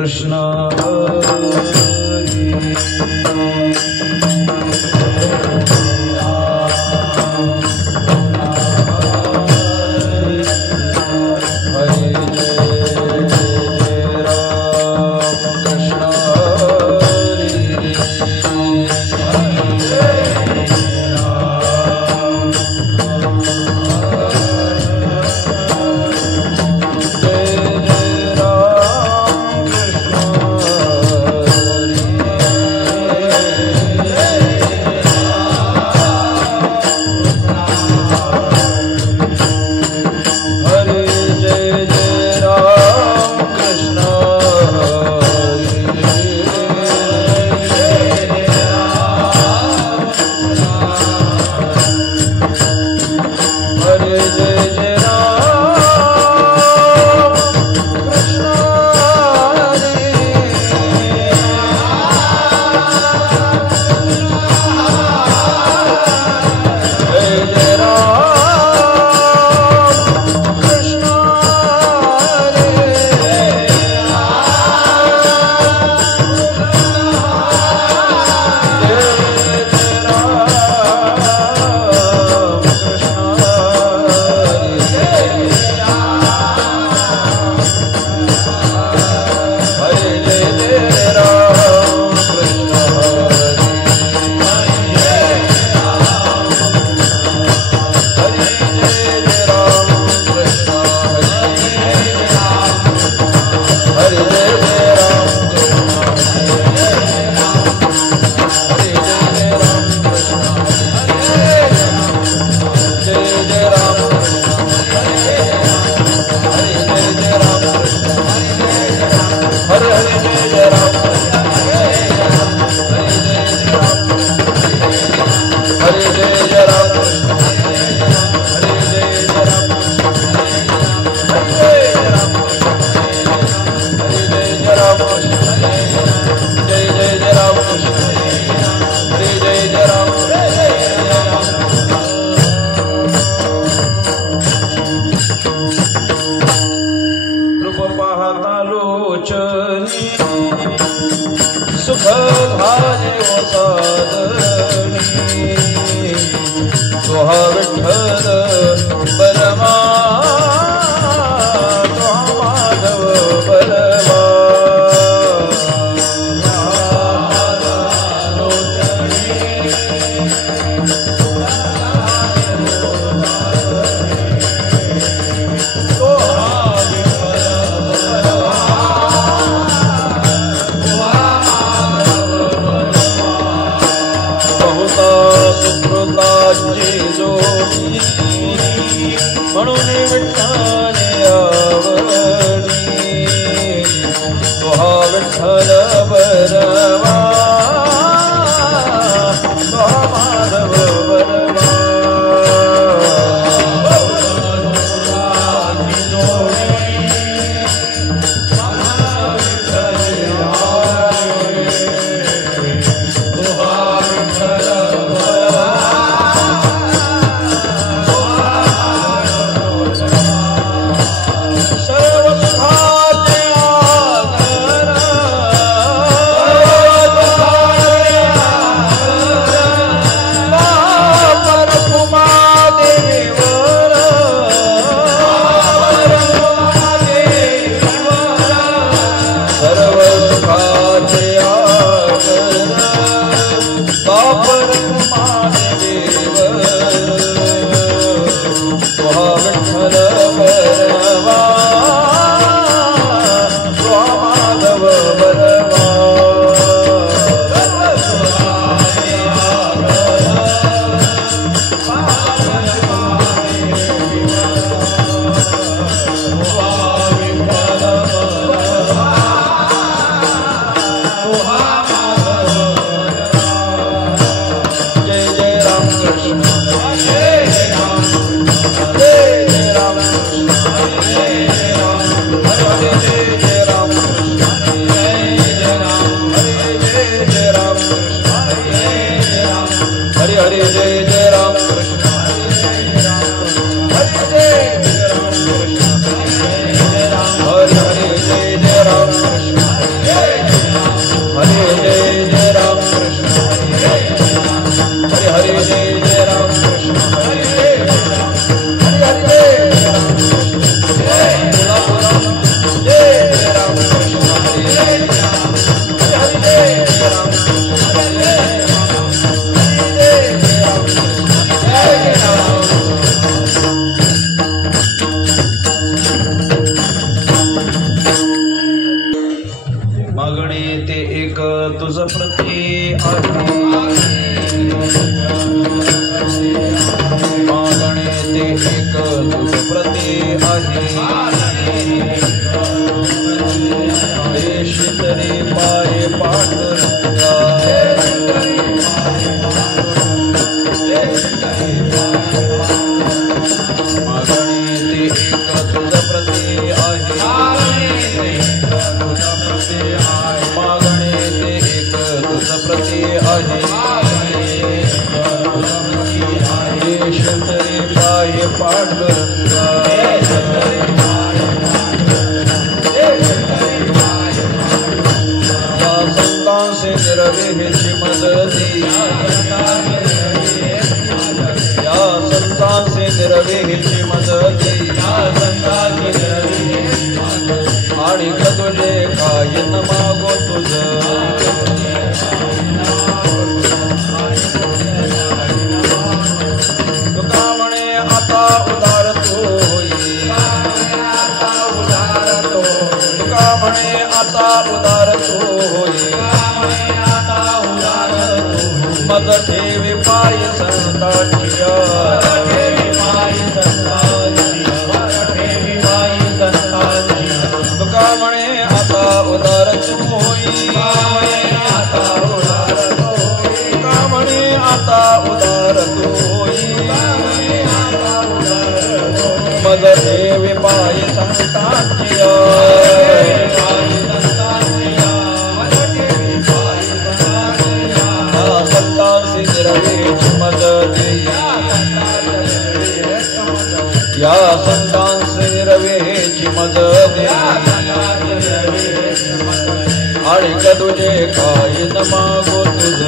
कृष्ण तुझ प्रती आहे मागणे ते एक तुझ प्रती आहे देश तरी पाय पांडुरंगा मागणे ते एक तुझ प्रती आहे मागणे ते एक तुझ प्रती आहे देश तरी पाय पांडुरंगा या संतांचे निरवेची मदती या संतांचे निरवेची मदती आणि तुझे काय न मागो तुझ तुका म्हणे आता उदार तू होई तुका म्हणे आता उदार तू होई मज ठेवी पाय संतांचिया तुका म्हणे आता उदार तू होई तुका म्हणे आता उदार तू होई मज ठेवी पाय संतांचिया संतांची निरवेची मदती या संतांची निरवेची मदती आणि तुझे काय न मागो तुझ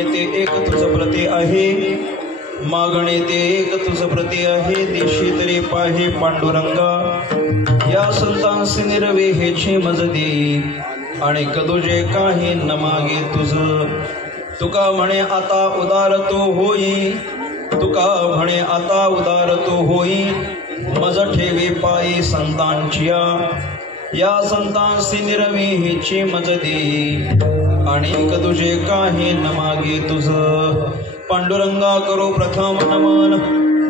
मागणे ते एक तुझ प्रती आहे, मागणे ते एक तुझ प्रती आहे. देशी तरी पाहे पांडुरंगा, या संतांसी निरवे हेची मज दे, आणि कदुजे काही न मागे तुझ. तुका म्हणे आता उदार तो होई, तुका म्हणे आता उदार तो होई, मज ठेवे पायी संतांचिया, या संतांसी निरवी हेची मज दे, आणि कदुजे काही न मागे तुझ. पांडुरंगा करो प्रथम नमन,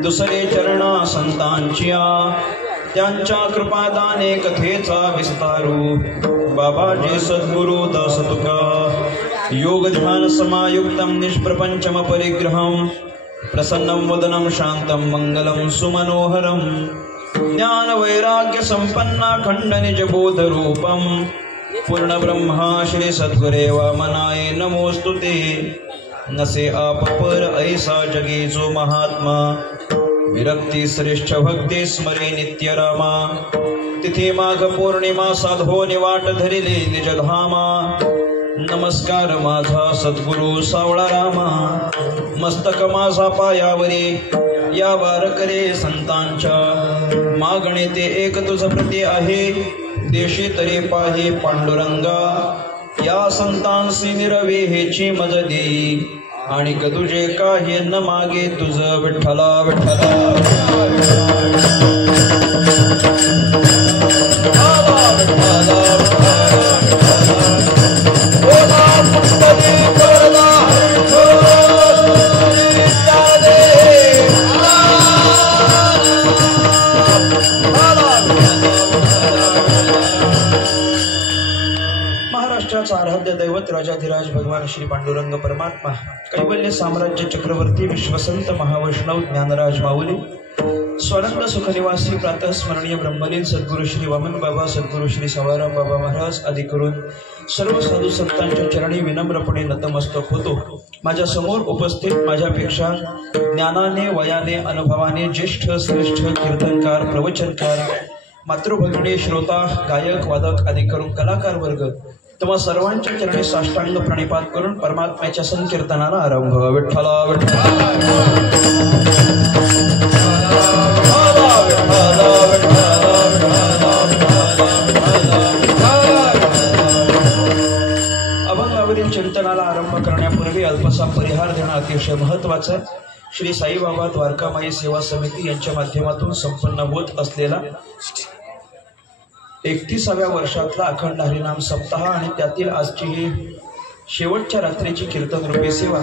दुसरे चरणा संतांचिया, त्यांच्या कृपादाने कथेचा विस्तारू. बाबाजी सद्गुरु दास तुका, योग ध्यान समायुक्तम निष्प्रपंचम परिग्रहम, प्रसन्नं वदनं शांतं मंगलं सुमनोहरं, ज्ञान वैराग्य संपन्ना खंड निज बोध रूपं, पूर्ण ब्रह्मा श्री सद्गुरे वामनाय नमोस्तुते. नसे आप पर ऐसा जगे जो महात्मा, विरक्ती श्रेष्ठ भक्ती स्मरे नित्य रामा. तिथे माघ पौर्णिमा साधो निवाट धरिले निज धामा, नमस्कार माझा सद्गुरु सावळा रामा. मस्तक माझा पायावरे या वारकरे संतांच्या, मागणे ते एक तुझ प्रती आहे, देशी तरी पाहे पांडुरंगा, या संतांसी निरवे हेची मज दे, आणि कदुजे काही न मागे तुझ. विठ्ठला विठ्ठला महाराष्ट्राचा आराध्य दैवत राजाधिराज भगवान श्री पांडुरंग परमात्मा, कैवल्य साम्राज्य चक्रवर्ती विश्वसंत महावैष्णव ज्ञानराज माऊली, स्वानंद सुखनिवासी प्रातः स्मरणीय ब्रह्मलीन सद्गुरु श्री वामन बाबा, सद्गुरु श्री सवाराम बाबा महाराज आदी करून सर्व साधू संतांच्या चरणी विनम्रपणे नतमस्तक होतो. माझ्या समोर उपस्थित माझ्यापेक्षा ज्ञानाने वयाने अनुभवाने ज्येष्ठ श्रेष्ठ कीर्तनकार प्रवचनकार मातृभगिनी श्रोता गायक वादक आदी करून कलाकार वर्ग तुम्हा सर्वांच्या चरणी साष्टांग प्रणिपात करून परमात्म्याच्या संकीर्तनाला आरंभ. विठ्ठला अभंगावरील चिंतनाला आरंभ करण्यापूर्वी अल्पसा परिहार देणं अतिशय महत्वाचं आहे. श्री साईबाबा द्वारकामाई सेवा समिती यांच्या माध्यमातून संपन्न होत असलेला 31व्या वर्षातला अखंड हरिनाम सप्ताह आणि त्यातील आजची ही शेवटच्या रात्रीची कीर्तन रूपी सेवा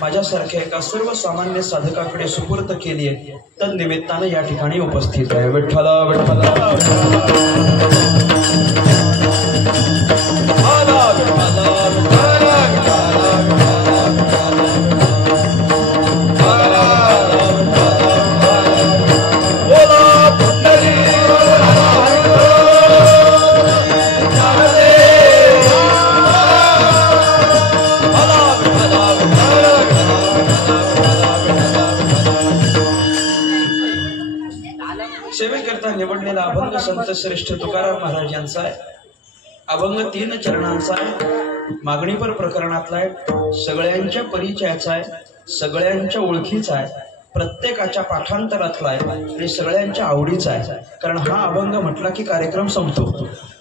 माझ्यासारख्या एका सर्वसामान्य साधकाकडे सुपूर्त केली आहे. तन्निमित्ताने या ठिकाणी उपस्थित आहे. विठ्ठला विठ्ठला सेवेकरता निवडलेला अभंग संत श्रेष्ठ तुकाराम महाराज यांचा आहे. अभंग 3 चरणांचा आहे, मागणीपर प्रकरणातला आहे, सगळ्यांच्या परिचयाचा आहे, सगळ्यांच्या ओळखीचा आहे, प्रत्येकाच्या पाठांतरातला आहे आणि सगळ्यांच्या आवडीचा आहे. कारण हा अभंग म्हटला की कार्यक्रम संपतो,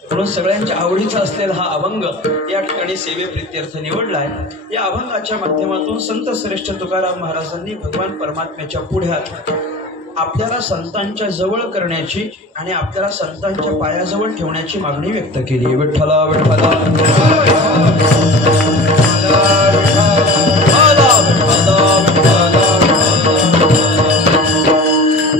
म्हणून सगळ्यांच्या आवडीचा असलेला हा अभंग या ठिकाणी सेवेप्रित्यर्थ निवडला आहे. या अभंगाच्या माध्यमातून संत श्रेष्ठ तुकाराम महाराजांनी भगवान परमात्म्याच्या पुढ्यात आपल्याला संतांच्या जवळ करण्याची आणि आपल्याला संतांच्या पायाजवळ ठेवण्याची मागणी व्यक्त केली. विठ्ठला विठ्ठला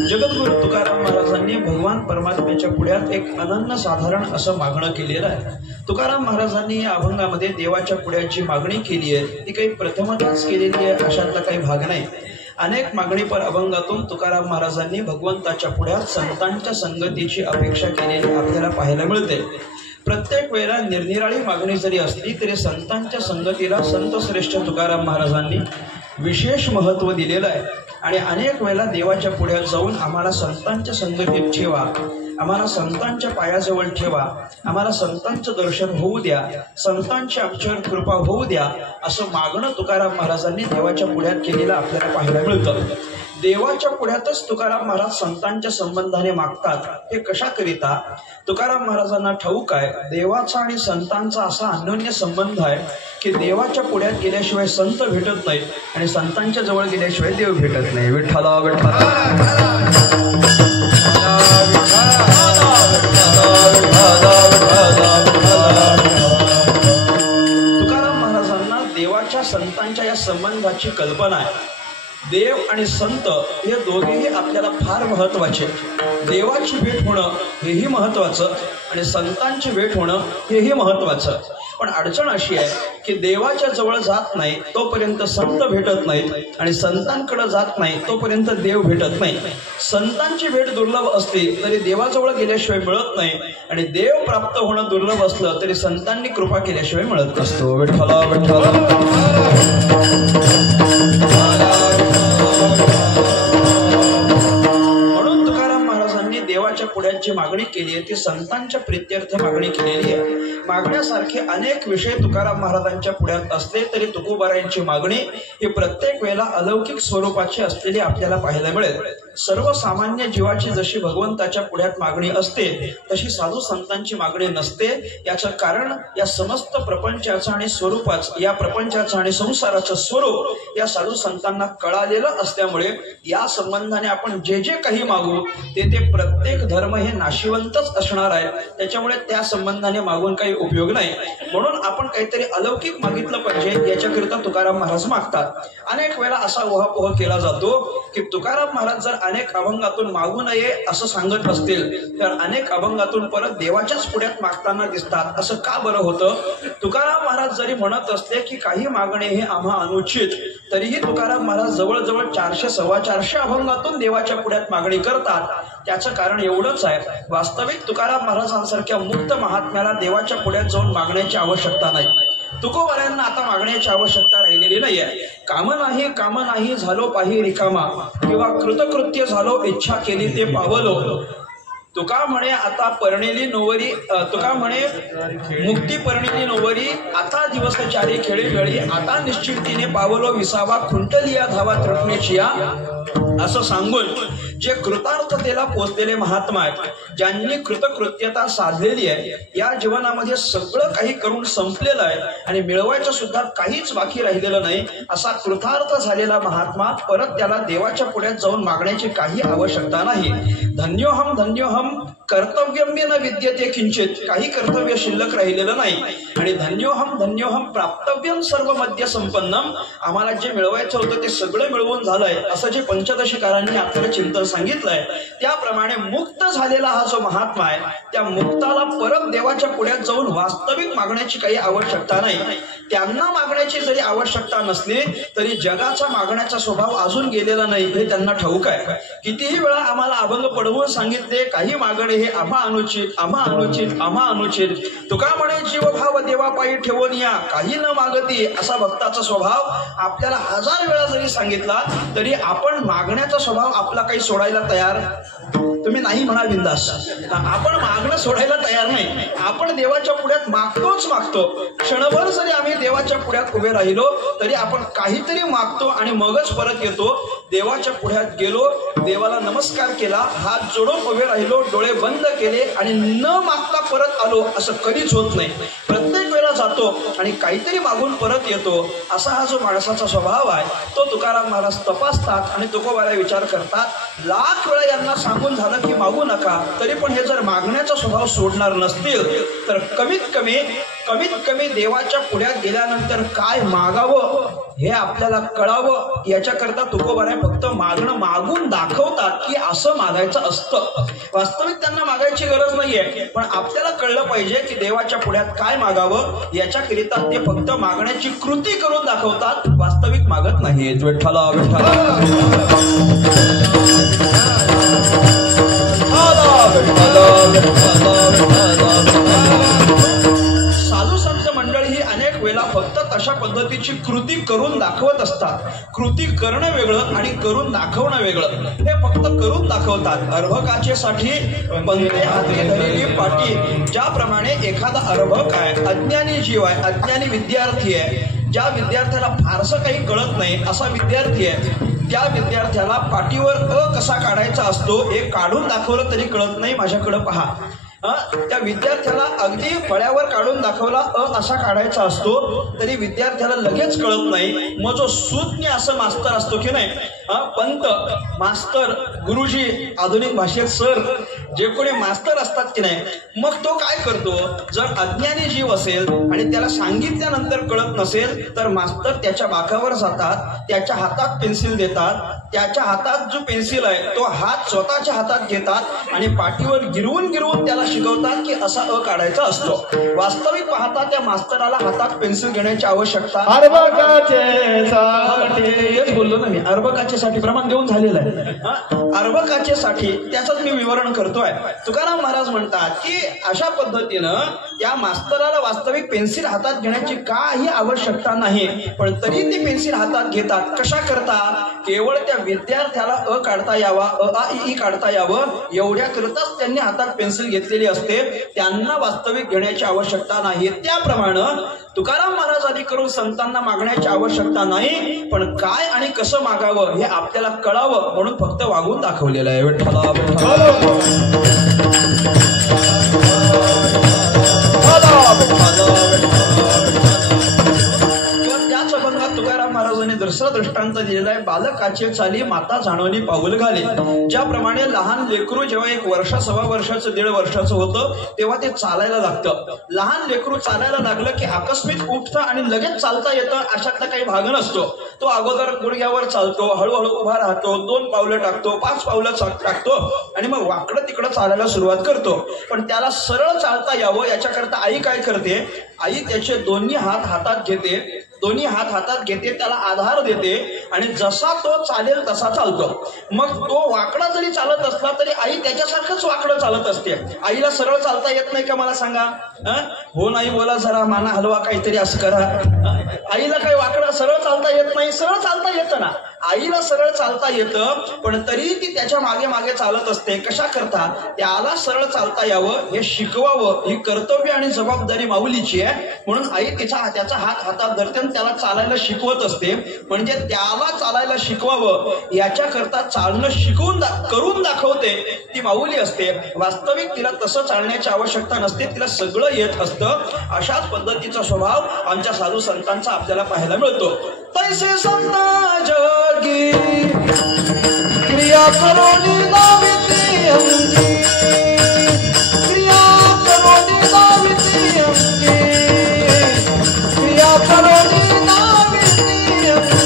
जगद्गुरु तुकाराम महाराजांनी भगवान परमात्म्याच्या पुढ्यात एक अनन्यसाधारण असं मागणं केलेलं आहे. तुकाराम महाराजांनी या अभंगामध्ये देवाच्या पुढ्याची मागणी केली आहे. ती काही प्रथमतच केलेली आहे अशातला काही भाग नाही. अनेक मागणीपर अभंगातून तुकाराम महाराजांनी भगवंताच्या पुढ्यात संतांच्या संगतीची अपेक्षा केलेली आपल्याला पाहायला मिळते. प्रत्येक वेळेला निरनिराळी मागणी जरी असली तरी संतांच्या संगतीला संत श्रेष्ठ तुकाराम महाराजांनी विशेष महत्त्व दिलेलं आहे. आणि अनेक वेळेला देवाच्या पुढ्यात जाऊन आम्हाला संतांच्या संगतीत ठेवा आम्हाला संतांच्या पायाजवळ ठेवा, आम्हाला संतांचं दर्शन होऊ द्या, संतांची आमच्यावर कृपा होऊ द्या, असं मागणं तुकाराम महाराजांनी देवाच्या पुढ्यात केलेलं आपल्याला पाहायला मिळतं. देवाच्या पुढ्यातच तुकाराम महाराज संतांच्या संबंधाने मागतात. हे कशाकरिता? तुकाराम महाराजांना ठाऊक आहे देवाचा आणि संतांचा असा अन्योन्य संबंध आहे की देवाच्या पुढ्यात गेल्याशिवाय संत भेटत नाही आणि संतांच्या जवळ गेल्याशिवाय देव भेटत नाही. विठ्ठला तुकाराम महाराजांना देवाच्या संतांच्या या संबंधाची कल्पना आहे. देव आणि संत हे दोघेही आपल्याला फार महत्वाचे. देवाची भेट होणं हेही महत्वाचं आणि संतांची भेट होणं हेही महत्वाचं. पण अडचण अशी आहे की देवाच्या जवळ जात नाही तोपर्यंत संत भेटत नाहीत आणि संतांकडे जात नाही तोपर्यंत देव भेटत नाही. संतांची भेट दुर्लभ असली तरी देवाजवळ गेल्याशिवाय मिळत नाही आणि देव प्राप्त होणं दुर्लभ असलं तरी संतांनी कृपा केल्याशिवाय मिळत नसतो. विठ्ठला विठ्ठला. म्हणून तुकाराम महाराजांनी देवाच्या पुढ्याची मागणी केली आहे ती संतांच्या प्रित्यर्थ मागणी केलेली आहे. मागण्यासारखे अनेक विषय तुकाराम महाराजांच्या पुढ्यात असले तरी तुकोबारायांची मागणी ही प्रत्येक वेळेला अलौकिक स्वरूपाची असलेली आपल्याला पाहायला मिळेल. सर्वसामान्य जीवाची जशी भगवंताच्या पुढ्यात मागणी असते तशी साधू संतांची मागणी नसते. याचं कारण या समस्त प्रपंचाचं आणि स्वरूपाचं, या प्रपंचाचं आणि संसाराचं स्वरूप या साधू संतांना कळालेलं असल्यामुळे या संबंधाने आपण जे जे काही मागू ते प्रत्येक धर्म हे नाशिवंतच असणार आहे. त्याच्यामुळे त्या संबंधाने मागून काही उपयोग नाही. म्हणून आपण काहीतरी अलौकिक मागितलं पाहिजे याच्याकरिता तुकाराम महाराज मागतात. अनेक वेळा असा उहापोह केला जातो की तुकाराम महाराज जर अनेक अभंगातून मागू नये असं सांगत असतील तर अनेक अभंगातून परत देवाच्याच पुढ्यात मागताना दिसतात. असं का बरं होतं? तुकाराम महाराज जरी म्हणत असले की काही मागणे हे आम्हा अनुचित, तरीही तुकाराम महाराज जवळजवळ 400-450 अभंगातून देवाच्या पुढ्यात मागणी करतात. त्याचं कारण एवढंच आहे, वास्तविक तुकाराम महाराजांसारख्या मुक्त महात्म्याला देवाच्या पुढ्यात जाऊन मागण्याची आवश्यकता नाही. तुकोबारायांना आता मागण्याची आवश्यकता राहिलेली नाहीये. काम नाही झालो पाही रिकामा किंवा कृतकृत्य झालो इच्छा केली ते पावलो. तुका म्हणे आता परणेली नोवरी, तुका म्हणे मुक्ती परणेली नोवरी, आता दिवस चारी खेळी गळी, आता निश्चिंतीने पावलो विसावा खुंटलिया धावा तृष्णेचिया. असं सांगून जे कृतार्थतेला पोचलेले महात्मा आहेत, ज्यांनी कृतकृत्यता साधलेली आहे, या जीवनामध्ये सगळं काही करून संपलेलं आहे आणि मिळवायचं सुद्धा काहीच बाकी राहिलेलं नाही, असा कृतार्थ झालेला महात्मा परत त्याला देवाच्या पुढ्यात जाऊन मागण्याची काही आवश्यकता नाही. धन्योहम कर्तव्यम न विद्यते किंचित, काही कर्तव्य शिल्लक राहिलेलं नाही. आणि धन्योहम प्राप्तव्यम सर्व मध्य संपन्नम, आम्हाला जे मिळवायचं होतं ते सगळं मिळवून झालंय असं जे पंचदशीकारांनी आपल्याला चिंतन सांगितलंय. त्याप्रमाणे मुक्त झालेला हा जो महात्मा आहे त्या मुक्ताला परत देवाच्या पुढ्यात जाऊन वास्तविक मागण्याची काही आवश्यकता नाही. त्यांना मागण्याची जरी आवश्यकता नसली तरी जगाचा मागण्याचा स्वभाव अजून गेलेला नाही हे त्यांना ठाऊक आहे. कितीही वेळा आम्हाला अभंग पडवून सांगितले काही मागणे हे आम्हा अनुचित. तुका म्हणे जीवभाव देवापायी ठेवून या, काही न मागती असा भक्ताचा स्वभाव आपल्याला 1000 वेळा जरी सांगितला तरी आपण मागण्याचा स्वभाव आपला काही सोडायला तयार, तुम्ही नाही म्हणा बिंदास, आपण मागणं सोडायला तयार नाही. आपण देवाच्या पुढ्यात मागतोच मागतो. क्षणभर जरी आम्ही देवाच्या पुढ्यात उभे राहिलो तरी आपण काहीतरी मागतो आणि मगच परत येतो. देवाच्या पुढ्यात गेलो, देवाला नमस्कार केला, हात जोडून उभे राहिलो, डोळे बंद केले आणि न मागता परत आलो असं कधीच होत नाही. प्रत्येक वेळा जातो आणि काहीतरी मागून परत येतो. असा हा जो माणसाचा स्वभाव आहे तो तुकाराम महाराज तपासतात आणि तुकोबारा विचार करतात. लाख वेळा यांना सांगून झालं की मागू नका, तरी पण हे जर मागण्याचा स्वभाव सोडणार नसतील तर कमीत कमी देवाच्या पुढ्यात गेल्यानंतर काय मागावं हे आपल्याला कळावं याच्याकरता तुकोबारा फक्त मागणं मागून दाखवतात की असं मागायचं असतं. वास्तविक त्यांना मागायची गरज नाहीये, पण आपल्याला कळलं पाहिजे की देवाच्या पुढ्यात काय मागावं याच्याकरिता ते फक्त मागण्याची कृती करून दाखवतात, वास्तविक मागत नाहीत. विठ्ठला साधू संत मंडळी ही अनेक वेळेला फक्त तशा पद्धतीची कृती करून दाखवत असतात. कृती करणं वेगळं आणि करून दाखवणं वेगळं. हे फक्त करून दाखवतात. अर्भकाचे साठी पंथे हाती धरलेली पाटी. ज्याप्रमाणे एखादा अर्भक आहे, अज्ञानी जीव आहे, अज्ञानी विद्यार्थी आहे, ज्या विद्यार्थ्याला फारसं काही कळत नाही असा विद्यार्थी आहे, त्या विद्यार्थ्याला पाटीवर कसा काढायचा असतो हे काढून दाखवलं तरी कळत नाही. माझ्याकडे पहा, त्या विद्यार्थ्याला अगदी फळ्यावर काढून दाखवला असा काढायचा असतो तरी विद्यार्थ्याला लगेच कळत नाही. मग जो सुज्ञ असं मास्तर असतो की नाही, पंत, मास्तर, गुरुजी, आधुनिक भाषेत सर, जे कोणी मास्तर असतात की नाही, मग तो काय करतो, जर अज्ञानी जीव असेल आणि त्याला सांगितल्यानंतर कळत नसेल तर मास्तर त्याच्या बाकावर जातात, त्याच्या हातात पेन्सिल देतात, त्याच्या हातात जो पेन्सिल आहे तो हात स्वतःच्या हातात घेतात आणि पाठीवर गिरवून गिरवून त्याला शिकवतात की असा काढायचा असतो. वास्तविक पाहता त्या मास्तराला हातात पेन्सिल घेण्याची आवश्यकता हेच बोललो ना मी, अर्भकाचे साठी प्रमाण देऊन झालेलं आहे. अर्भकाचे साठी त्याचंच मी विवरण करतोय. तुकाराम महाराज म्हणतात की अशा पद्धतीनं त्या मास्तराला वास्तविक पेन्सिल हातात घेण्याची काही आवश्यकता नाही, पण तरी ती पेन्सिल हातात घेतात. कशा करता? केवळ त्या विद्यार्थ्याला काढता यावा, आ इ काढता यावं एवढ्या करताच त्यांनी हातात पेन्सिल घेतलेली असते. त्यांना वास्तविक घेण्याची आवश्यकता नाही. त्याप्रमाणे तुकाराम महाराज आदी करून संतांना मागण्याची आवश्यकता नाही, पण काय आणि कसं मागावं हे आपल्याला कळावं म्हणून फक्त वागून दाखवलेलं आहे. विठ्ठला तुकाराम महाराजांनी दुसरा दृष्टांत दिलेला आहे. बालकाचे चाली माता जाणवली पाऊल घाले. ज्याप्रमाणे लहान लेकरू जेव्हा 1 वर्ष, 1.25 वर्षाचं, 1.5 वर्षाचं होतं तेव्हा ते चालायला लागतं. लहान लेकरू चालायला लागलं की आकस्मिक उठतं आणि लगेच चालता येतं अशातला काही भाग नसतो. तो अगोदर गुडघ्यावर चालतो, हळूहळू उभा राहतो, 2 पावलं टाकतो, 5 पावलं टाकतो आणि मग वाकडं तिकडं चालायला सुरुवात करतो. पण त्याला सरळ चालता यावं याच्याकरता आई काय करते, आई त्याचे दोन्ही हात हातात घेते, दोन्ही हात हातात घेते, त्याला आधार देते आणि जसा तो चालेल तसा चालतो. मग तो वाकडा जरी चालत असला तरी आई त्याच्यासारखंच वाकडं चालत असते. आईला सरळ चालता येत नाही का मला सांगा? हो नाही बोला जरा, माना हलवा, काहीतरी असं करा. आईला काही वाकडं सरळ चालता येत नाही? सरळ चालता येतं ना. आईला सरळ चालता येतं, पण तरी ती त्याच्या मागे मागे चालत असते. कशा करता? त्याला सरळ चालता यावं हे शिकवावं, ही कर्तव्य आणि जबाबदारी माऊलीची आहे. म्हणून आई त्याचा हात हातात धरते आणि त्याला चालायला शिकवत असते. म्हणजे त्याला चालायला शिकवावं याच्याकरता चालणं शिकवून करून दाखवते ती माऊली असते. वास्तविक तिला तसं चालण्याची आवश्यकता नसते, तिला सगळं येत असतं. अशाच पद्धतीचा स्वभाव आमच्या साधू संतांचा आपल्याला पाहायला मिळतो. तैसे संत जगी क्रिया करोनी दाविती अंगी, क्रिया करोनी दाविती अंगी, क्रिया करोनी दाविती अंगी.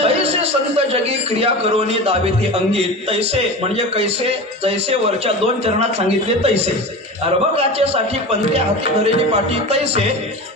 तैसे संत जगी क्रिया करोनी दाविती अंगी, अंगी. तैसे म्हणजे कैसे, जैसे वरच्या 2 चरणात सांगितले तैसे. अर्भकाचे साठी पंथे हाती धरेली पाठी तैसे,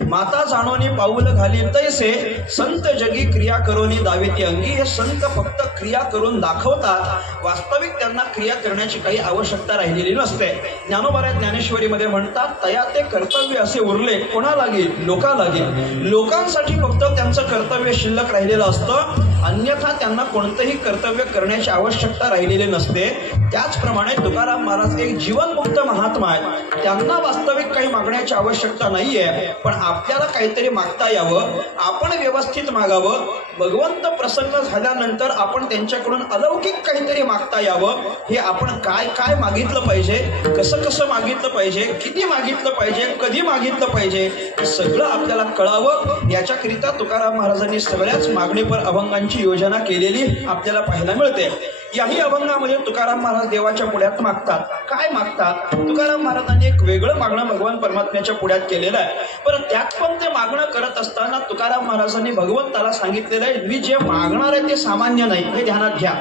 माता जाणोनी पाऊल घाली तैसे, संत जगी क्रिया करोनी दावेती अंगी. हे संत फक्त क्रिया करून दाखवतात, वास्तविक त्यांना क्रिया करण्याची काही आवश्यकता राहिलेली नसते. ज्ञानोबा ज्ञानेश्वरीमध्ये म्हणतात, तया ते कर्तव्य असे उरले कोणालागी, लोकालागी. लोकांसाठी फक्त त्यांचं कर्तव्य शिल्लक राहिलेलं असतं, अन्यथा त्यांना कोणतंही कर्तव्य करण्याची आवश्यकता राहिलेली नसते. त्याचप्रमाणे तुकाराम महाराज एक जीवनमुक्त महात्मा आहेत. त्यांना वास्तविक काही मागण्याची आवश्यकता नाहीये, पण आपल्याला काहीतरी मागता यावं, आपण व्यवस्थित मागावं, भगवंत प्रसन्न झाल्यानंतर आपण त्यांच्याकडून अलौकिक काहीतरी मागता यावं, हे आपण काय काय मागितलं पाहिजे, कसं कसं मागितलं पाहिजे, किती मागितलं पाहिजे, कधी मागितलं पाहिजे, हे सगळं आपल्याला कळावं याच्याकरिता तुकाराम महाराजांनी सगळ्याच मागणीपर अभंगांची योजना केलेली आपल्याला पाहायला मिळते. याही अभंगामध्ये तुकाराम महाराज देवाच्या पुढ्यात मागतात. काय मागतात? तुकाराम महाराजांनी एक वेगळं मागणं भगवान परमात्म्याच्या पुढ्यात केलेलं आहे. पण त्यात पण ते मागणं करत असताना तुकाराम महाराजांनी भगवंताला सांगितलेलं आहे, मी जे मागणार आहे ते सामान्य नाही, हे ध्यानात घ्या.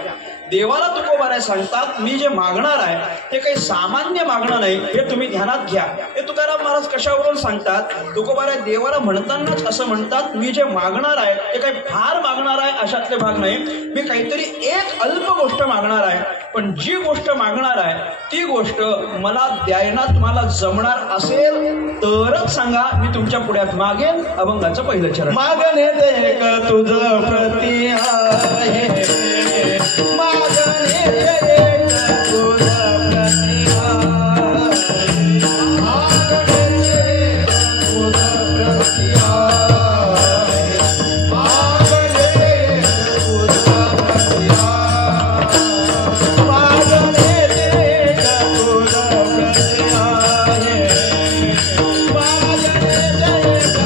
देवाला तुकोबाराय सांगतात, मी जे मागणार आहे ते काही सामान्य मागणं नाही, हे तुम्ही ध्यानात घ्या. हे तुकाराम महाराज कशावरून सांगतात? तुकोबाराय देवाला म्हणतानाच असं म्हणतात, मी जे मागणार आहे ते काही फार मागणार आहे अशातले भाग नाही, मी काहीतरी एक अल्प गोष्ट मागणार आहे. पण जी गोष्ट मागणार आहे ती गोष्ट मला द्यायला तुम्हाला जमणार असेल तरच सांगा, मी तुमच्या पुढ्यात मागेन. अभंगाचं पहिलं चरण. मागणे देख तुझं प्रति आहे, मागणे देख तुझं प्रति आहे, मागणे देख तुझं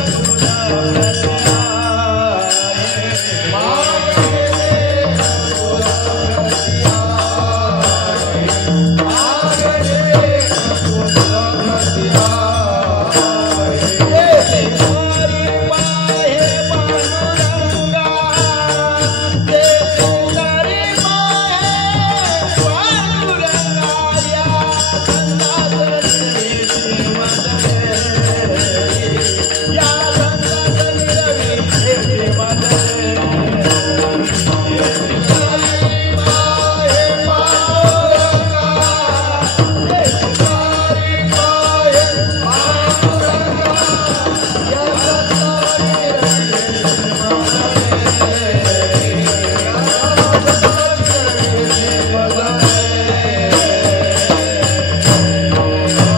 प्रति आहे,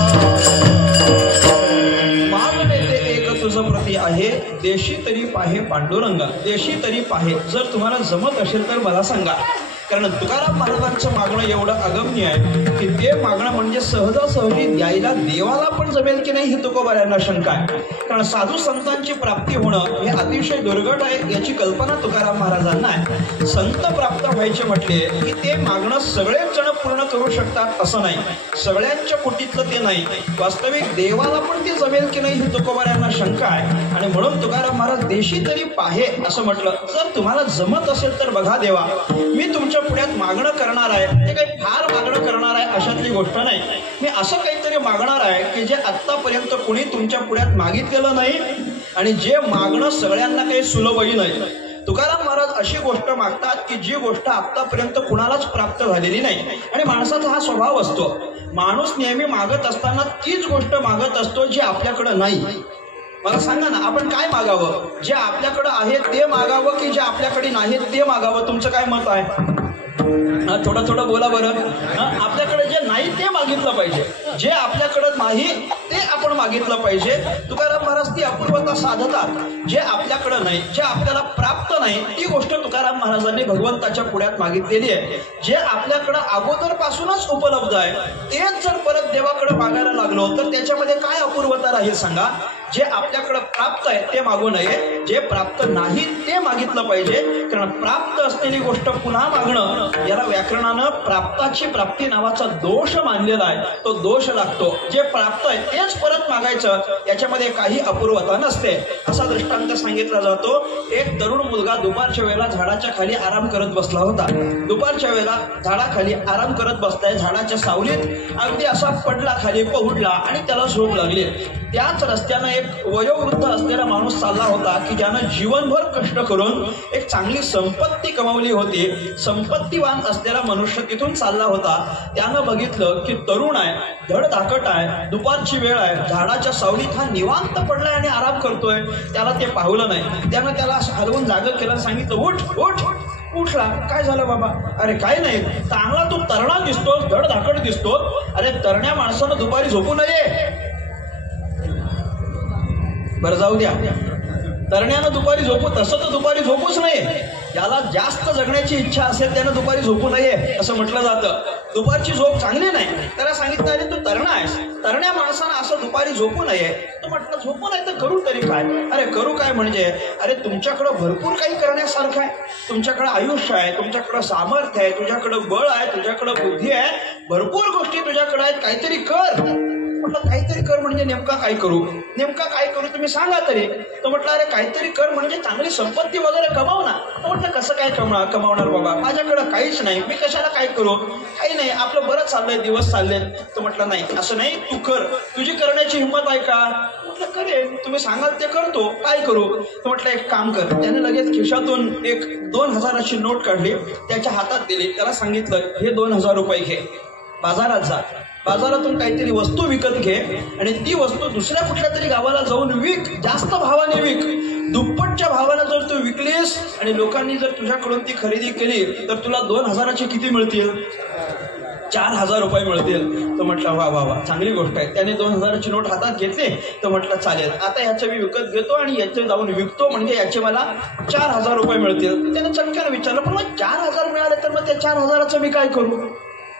मागणे देख तुझं प्रति आहे, मागणे देख तुझं प्रति आहे, मागणे देख तुझं प्रति देशी तरी पाहे पांडुरंगा. देशी तरी पाहे जर तुम्हाला जमत असेल तर मला सांगा. कारण तुकाराम महाराजांचं मागणं एवढं अगम्य आहे की ते मागणं म्हणजे सहजासहजी द्यायला देवाला पण जमेल की नाही ही तुकोबाऱ्यांना शंका आहे. कारण साधू संतांची प्राप्ती होणं हे अतिशय दुर्घट आहे याची कल्पना तुकाराम महाराजांना आहे. संत प्राप्त व्हायचे म्हटले की ते मागणं सगळेच जण पूर्ण करू शकतात असं नाही, सगळ्यांच्या कुटीतलं ते नाही. वास्तविक देवाला पण ते जमेल की नाही ही तुकोबाऱ्यांना शंका आहे. आणि म्हणून तुकाराम महाराज देशी तरी पाहे असं म्हटलं. जर तुम्हाला जमत असेल तर बघा देवा, मी तुमच्या पुढ्यात मागणं करणार आहे, ते काही फार मागणं करणार आहे अशातली गोष्ट नाही. मी असं काहीतरी मागणार आहे की जे आत्तापर्यंत कुणी तुमच्या पुढ्यात मागितलेलं नाही आणि जे मागणं सगळ्यांना काही सुलभही नाही. तुकाराम महाराज अशी गोष्ट मागतात की जी गोष्ट आतापर्यंत कुणालाच प्राप्त झालेली नाही. आणि माणसाचा हा स्वभाव असतो, माणूस नेहमी मागत असताना तीच गोष्ट मागत असतो जी आपल्याकडे नाही. मला सांगा ना, आपण काय मागावं? जे आपल्याकडे आहे ते मागावं की जे आपल्याकडे नाही ते मागावं? तुमचं काय मत आहे? थोडं थोडं बोला बरं. आपल्याकडे जे नाही ते मागितलं पाहिजे, जे आपल्याकडे नाही ते आपण मागितलं पाहिजे. तुकाराम महाराज ती अपूर्वता साधतात. जे आपल्याकडे नाही, जे आपल्याला प्राप्त नाही ती गोष्ट तुकाराम महाराजांनी भगवंताच्या पुढ्यात मागितलेली आहे. जे आपल्याकडे अगोदरपासूनच उपलब्ध आहे तेच जर परत देवाकडे मागायला लागलो तर त्याच्यामध्ये काय अपूर्वता राहील सांगा? जे आपल्याकडे प्राप्त आहे ते मागू नये, जे प्राप्त नाही ते मागितलं पाहिजे. कारण प्राप्त असलेली गोष्ट पुन्हा मागणं याला व्याकरणानं प्राप्ताची प्राप्ती नावाचा दोष मानलेला आहे. तो दोष लागतो. जे प्राप्त आहे तेच परत मागायचं, याच्यामध्ये काही अपूर्वता नसते. असा दृष्टांत सांगितला जातो. एक तरुण मुलगा दुपारच्या वेळेला झाडाच्या खाली आराम करत बसला होता. दुपारच्या वेळेला झाडाखाली आराम करत बसलाय, झाडाच्या सावलीत अगदी असा पडला खाली, पहुडला आणि त्याला झोप लागली. त्याच रस्त्यानं एक वयोवृद्ध असलेला माणूस चालला होता की ज्यानं जीवनभर कष्ट करून एक चांगली संपत्ती कमावली होती. संपत्तीवान असलेला मनुष्य तिथून चालला होता. त्यानं बघितलं की तरुण आहे, धडधाकट आहे, दुपारची वेळ आहे, झाडाच्या सावलीत हा निवांत पडलाय आणि आराम करतोय. त्याला ते पाहलं नाही. त्यानं त्याला हलवून जागं केलं, सांगितलं उठ उठ. उठला. काय झालं बाबा? अरे काय नाही, चांगला तू तरणा दिसतोस, धडधाकट दिसतोस. अरे तरण्या माणसानं दुपारी झोपू नये. बरं जाऊ द्या, तरण्यानं दुपारी झोपू, तसं तर दुपारी झोपूच नये. ज्याला जास्त जगण्याची इच्छा असेल त्यानं दुपारी झोपू नये असं म्हटलं जातं. दुपारची झोप चांगली नाही. त्याला सांगितलं अरे तू तरणा आहेस, तरण्या माणसानं असं दुपारी झोपू नये. तर म्हटलं झोपू नाही तर करू तरी काय? अरे करू काय म्हणजे अरे तुमच्याकडं भरपूर काही करण्यासारखं आहे. तुमच्याकडं आयुष्य आहे, तुमच्याकडं सामर्थ्य आहे, तुझ्याकडं बळ आहे, तुझ्याकडं बुद्धी आहे, भरपूर गोष्टी तुझ्याकडे आहेत, काहीतरी कर. म्हटलं काहीतरी कर म्हणजे नेमका काय करू? नेमका काय करू तुम्ही सांगा तरी. तर म्हटलं अरे काहीतरी कर म्हणजे चांगली संपत्ती वगैरे कमाव ना. तर म्हटलं कसं काय कमावणार बाबा, माझ्याकडं काहीच नाही, मी कशाला काय करू? काही नाही, आपलं बरं चाललंय, दिवस चालले. तर म्हटलं नाही असं नाही, तू कर, तुझी करण्याची हिंमत आहे का? म्हटलं करेन, तुम्ही सांगाल ते करतो, काय करू? तर म्हटलं एक काम कर. त्याने लगेच खिशातून एक 2000ची नोट काढली, त्याच्या हातात दिली, त्याला सांगितलं हे 2000 रुपये घे, बाजारात जा, बाजारातून काहीतरी वस्तू विकत घे आणि ती वस्तू दुसऱ्या कुठल्या तरी गावाला जाऊन विक, जास्त भावाने विक. दुप्पटच्या भावाला जर तू विकलीस आणि लोकांनी जर तुझ्याकडून ती खरेदी केली तर तुला 2000चे किती मिळतील? 4000 रुपये मिळतील. तर म्हटलं वा वा वा, चांगली गोष्ट आहे. त्याने 2000ची नोट हातात घेतली. तर म्हटलं चालेल, आता ह्याचे मी विकत घेतो आणि याचे जाऊन विकतो म्हणजे याचे मला 4000 रुपये मिळतील. त्याने चटक्यानं विचारलं पण मग 4000 मिळाले तर मग त्या 4000चं मी काय करू?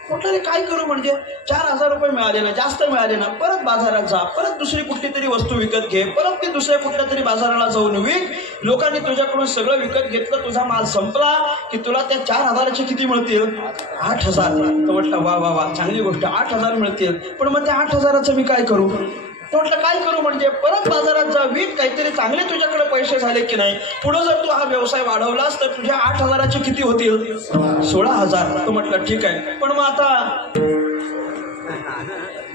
म्हटलं रे काय करू म्हणजे 4000 रुपये मिळाले ना, जास्त मिळाले ना, परत बाजारात जा, परत दुसरी कुठली तरी वस्तू विकत घे, परत ती दुसऱ्या कुठल्या तरी बाजाराला जाऊन विक. लोकांनी तुझ्याकडून सगळं विकत घेतलं, तुझा माल संपला की तुला त्या 4000चे किती मिळतील? 8000. तर म्हटलं वा वा वा, चांगली गोष्ट, 8000 मिळतील. पण मग त्या 8000चं मी काय करू? तर म्हटलं काय करू म्हणजे परत बाजारात जा, विक, काहीतरी चांगले तुझ्याकडे पैसे झाले की नाही, पुढे जर तू हा व्यवसाय वाढवलास तर तुझ्या 8000चे किती होतील? 16000. तर म्हटलं ठीक आहे, पण मग आता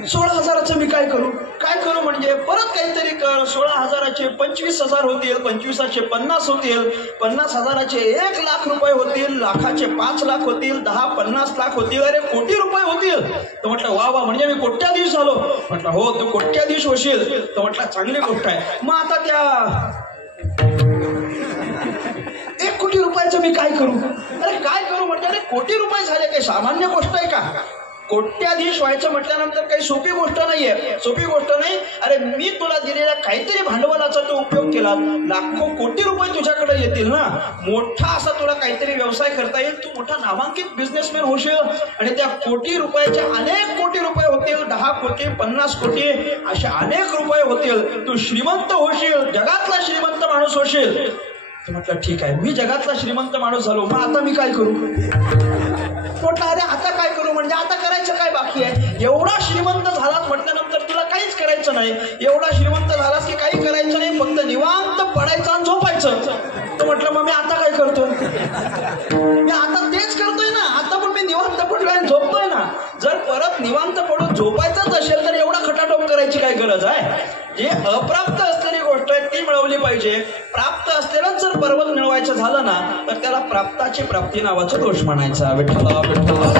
16000चं मी काय करू? काय करू म्हणजे परत काहीतरी कर. 16000चे 25000 होतील, 25चे 50 होतील, 50000चे 1 लाख रुपये होतील, लाखाचे 5 लाख होतील, 10-50 लाख होतील, अरे कोटी रुपये होतील. तर म्हटलं वा वा, म्हणजे मी कोट्याधीश झालो. म्हटलं हो, तू कोट्याधीश होशील. तर म्हटलं चांगली गोष्ट आहे. मग आता त्या 1 कोटी रुपयाचं मी काय करू? अरे काय करू म्हणजे अरे कोटी रुपये झाले काही सामान्य गोष्ट आहे का? कोट्याधीश व्हायचं म्हटल्यानंतर काही सोपी गोष्ट नाहीये, सोपी गोष्ट नाही. अरे मी तुला दिलेल्या काहीतरी भांडवलाचा तो उपयोग केला, लाखो कोटी रुपये तुझ्याकडे येतील ना, मोठा असा तुला काहीतरी व्यवसाय करता येईल, तू मोठा नामांकित बिझनेसमॅन होशील आणि त्या कोटी रुपयाचे अनेक कोटी रुपये होतील, 10 कोटी 50 कोटी असे अनेक रुपये होतील, तू श्रीमंत होशील, जगातला श्रीमंत माणूस होशील. तर म्हटलं ठीक आहे, मी जगातला श्रीमंत माणूस झालो, मग आता मी काय करू? म्हटलं अरे आता काय करू म्हणजे आता करायचं काय बाकी आहे? एवढा श्रीमंत झालास म्हटल्यानंतर तुला काहीच करायचं नाही, एवढा श्रीमंत झालास की काही करायचं नाही, फक्त निवांत पडायचं आणि झोपायचं. तर म्हटलं मग मी आता काय करतो? मी आता तेच करतोय ना, आता पण मी निवांत पडलोय आणि झोपतोय ना. जर परत निवांत पडून झोपायचंच असेल तर एवढा खटाटोप करायची काय गरज आहे? जे अप्राप्त असलेली गोष्ट आहे ती मिळवली पाहिजे. प्राप्त असलेलंच जर पर्वत मिळवायचं झालं ना तर त्याला प्राप्ताची प्राप्ती नावाचा दोष म्हणायचा. विठ्ठला विठ्ठला.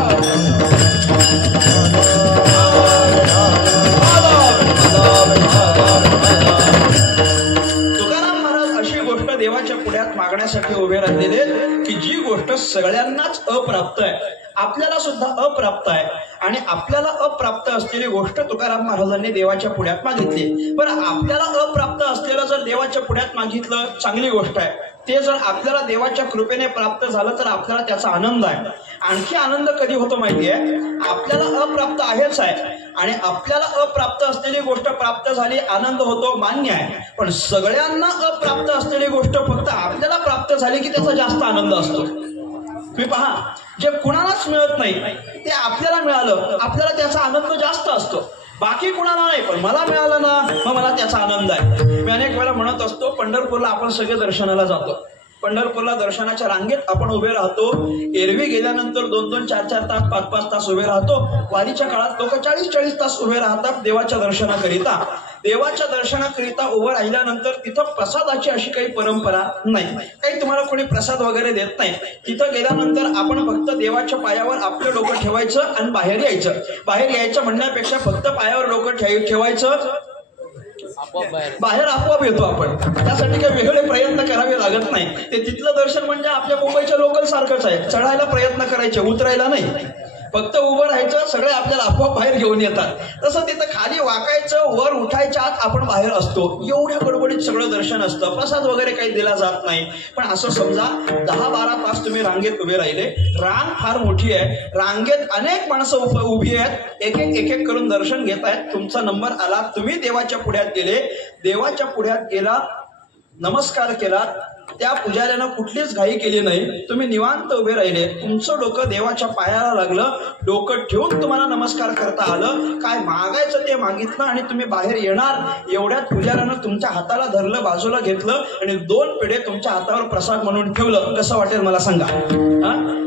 तुकाराम महाराज अशी गोष्ट देवाच्या पुढ्यात मागण्यासाठी उभे राहिलेले की जी गोष्ट सगळ्यांनाच अप्राप्त आहे, आपल्याला सुद्धा अप्राप्त आहे आणि आपल्याला अप्राप्त असलेली गोष्ट तुकाराम महाराजांनी देवाच्या पुढ्यात मागितली. बरं, आपल्याला अप्राप्त असलेलं जर देवाच्या पुढ्यात मागितलं चांगली गोष्ट आहे, ते जर आपल्याला देवाच्या कृपेने प्राप्त झालं तर आपल्याला त्याचा आनंद आहे. आणखी आनंद कधी होतो माहितीये? आपल्याला अप्राप्त आहेच आहे आणि आपल्याला अप्राप्त असलेली गोष्ट प्राप्त झाली, आनंद होतो, मान्य आहे. पण सगळ्यांना अप्राप्त असलेली गोष्ट फक्त आपल्याला प्राप्त झाली की त्याचा जास्त आनंद असतो. तुम्ही पहा, जे कुणालाच मिळत नाही ते आपल्याला मिळालं, आपल्याला त्याचा आनंद जास्त असतो. बाकी कुणाला नाही, पण मला मिळालं ना मग मला त्याचा आनंद आहे. मी अनेक वेळा म्हणत असतो, पंढरपूरला आपण सगळे दर्शनाला जातो, पंढरपूरला दर्शनाच्या रांगेत आपण उभे राहतो. एरवी गेल्यानंतर 2-2, 4-4 तास, 5-5 तास उभे राहतो. वारीच्या काळात लोक 40-40 तास उभे राहतात देवाच्या दर्शनाकरिता. देवाच्या दर्शनाकरिता उभं राहिल्यानंतर तिथं प्रसादाची अशी काही परंपरा नाही, काही तुम्हाला कोणी प्रसाद वगैरे देत नाही. तिथं गेल्यानंतर आपण फक्त देवाच्या पायावर आपलं डोकं ठेवायचं आणि बाहेर यायचं. बाहेर यायचं म्हणण्यापेक्षा फक्त पायावर डोकं ठेवायचं, बाहेर आपोआप येतो आपण. त्यासाठी काही वेगळे प्रयत्न करावे लागत नाही. ते तिथलं दर्शन म्हणजे आपल्या मुंबईच्या लोकल सारखंच आहे, चढायला प्रयत्न करायचे, उतरायला नाही. फक्त उभं राहायचं, सगळे आपल्याला आपोआप बाहेर घेऊन येतात. तसं तिथं खाली वाकायचं, वर उठायच्या आत आपण बाहेर असतो. एवढ्या गडबडीत सगळं दर्शन असतं, प्रसाद वगैरे काही दिला जात नाही. पण असं समजा 10-12 तास तुम्ही रांगेत उभे राहिले, रांग फार मोठी आहे, रांगेत अनेक माणसं उभी आहेत, एक एक करून दर्शन घेत आहेत. तुमचा नंबर आला, तुम्ही देवाच्या पुढ्यात गेले, देवाच्या पुढ्यात गेला, नमस्कार केला, त्या पुजाऱ्यानं कुठलीच घाई केली नाही, तुम्ही निवांत उभे राहिले, तुमचं डोकं देवाच्या पायाला लागलं, डोकं ठेवून तुम्हाला नमस्कार करता आलं, काय मागायचं ते मागितलं आणि तुम्ही बाहेर येणार. एवढ्यात पुजाऱ्यानं तुमच्या हाताला धरलं, बाजूला घेतलं आणि 2 पेढे तुमच्या हातावर प्रसाद म्हणून ठेवलं. कसं वाटेल मला सांगा?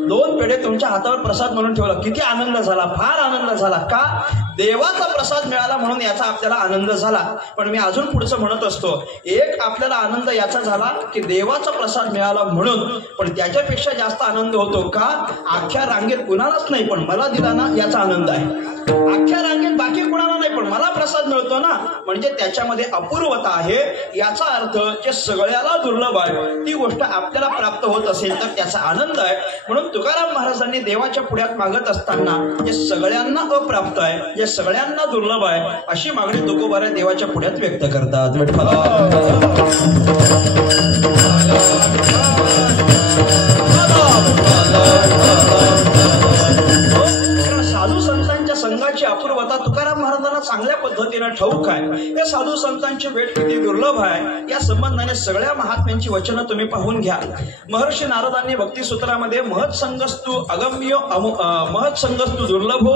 2 पेढे तुमच्या हातावर प्रसाद म्हणून ठेवलं, किती आनंद झाला, फार आनंद झाला. का? देवाचा प्रसाद मिळाला म्हणून याचा आपल्याला आनंद झाला. पण मी अजून पुढचं म्हणत असतो, एक आपल्याला आनंद याचा झाला की देवाचा प्रसाद मिळाला म्हणून, पण त्याच्यापेक्षा जास्त आनंद होतो का अख्ख्या रांगेत कुणालाच नाही पण मला दिला ना याचा आनंद आहे. अख्ख्या रांगेत बाकी कुणाला नाही पण मला प्रसाद मिळतो ना, म्हणजे त्याच्यामध्ये अपूर्वता आहे. याचा अर्थ जे सगळ्याला दुर्लभ आहे ती गोष्ट आपल्याला प्राप्त होत असेल तर त्याचा आनंद आहे. म्हणून तुकाराम महाराजांनी देवाच्या पुढ्यात मागत असताना जे सगळ्यांना अप्राप्त आहे, जे सगळ्यांना दुर्लभ आहे, अशी मागणी तुकोबाऱ्या देवाच्या पुढ्यात व्यक्त करतात. साधू संतांच्या संघाची अपूर्वता तुकाराम महाराजांना चांगल्या पद्धतीने ठाऊक आहे. या साधू संतांची भेट किती दुर्लभ आहे या संबंधाने सगळ्या महात्म्यांची वचनं तुम्ही पाहून घ्या. महर्षी नारदांनी भक्तिसूत्रामध्ये महत्संगस्तु अगम्य महत्संगस्तु दुर्लभो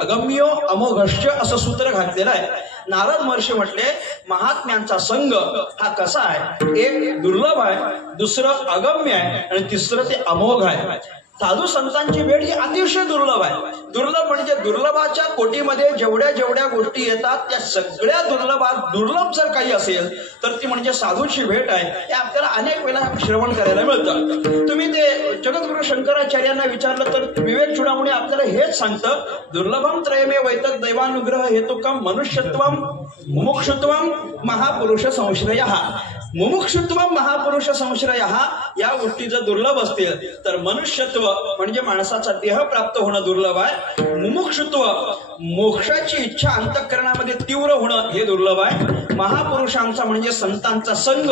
अगम्यो अमोघश्च असं सूत्र घातलेलं आहे. नारद महर्षी म्हटले महात्म्यांचा संघ हा कसा आहे, एक दुर्लभ आहे, दुसरं अगम्य आहे आणि तिसरं ते अमोघ आहे. साधू संतांची भेट ही अतिशय दुर्लभ आहे. दुर्लभ म्हणजे दुर्लभाच्या कोटीमध्ये जेवढ्या जेवढ्या गोष्टी येतात त्या सगळ्या दुर्लभात दुर्लभ जर काही असेल तर ती म्हणजे साधूची भेट आहे. हे आपल्याला अनेक वेळा श्रवण करायला मिळतं. तुम्ही ते जगद्गुरु शंकराचार्यांना विचारलं तर विवेक चूडामणी आपल्याला हेच सांगतं, दुर्लभम त्रयमे वैतक दैवानुग्रह हेतुकम मनुष्यत्वम मुमुक्षुत्वम महापुरुष संश्रयः. मुमुक्षुत्वम महापुरुष संश्रयः या गोष्टी जर दुर्लभ असतील तर मनुष्यत्व म्हणजे माणसाचा देह प्राप्त होणं दुर्लभ आहे. मुमुक्षुत्व मोक्षाची इच्छा अंतःकरणामध्ये तीव्र होणं हे दुर्लभ आहे. महापुरुषांचा म्हणजे संतांचा संघ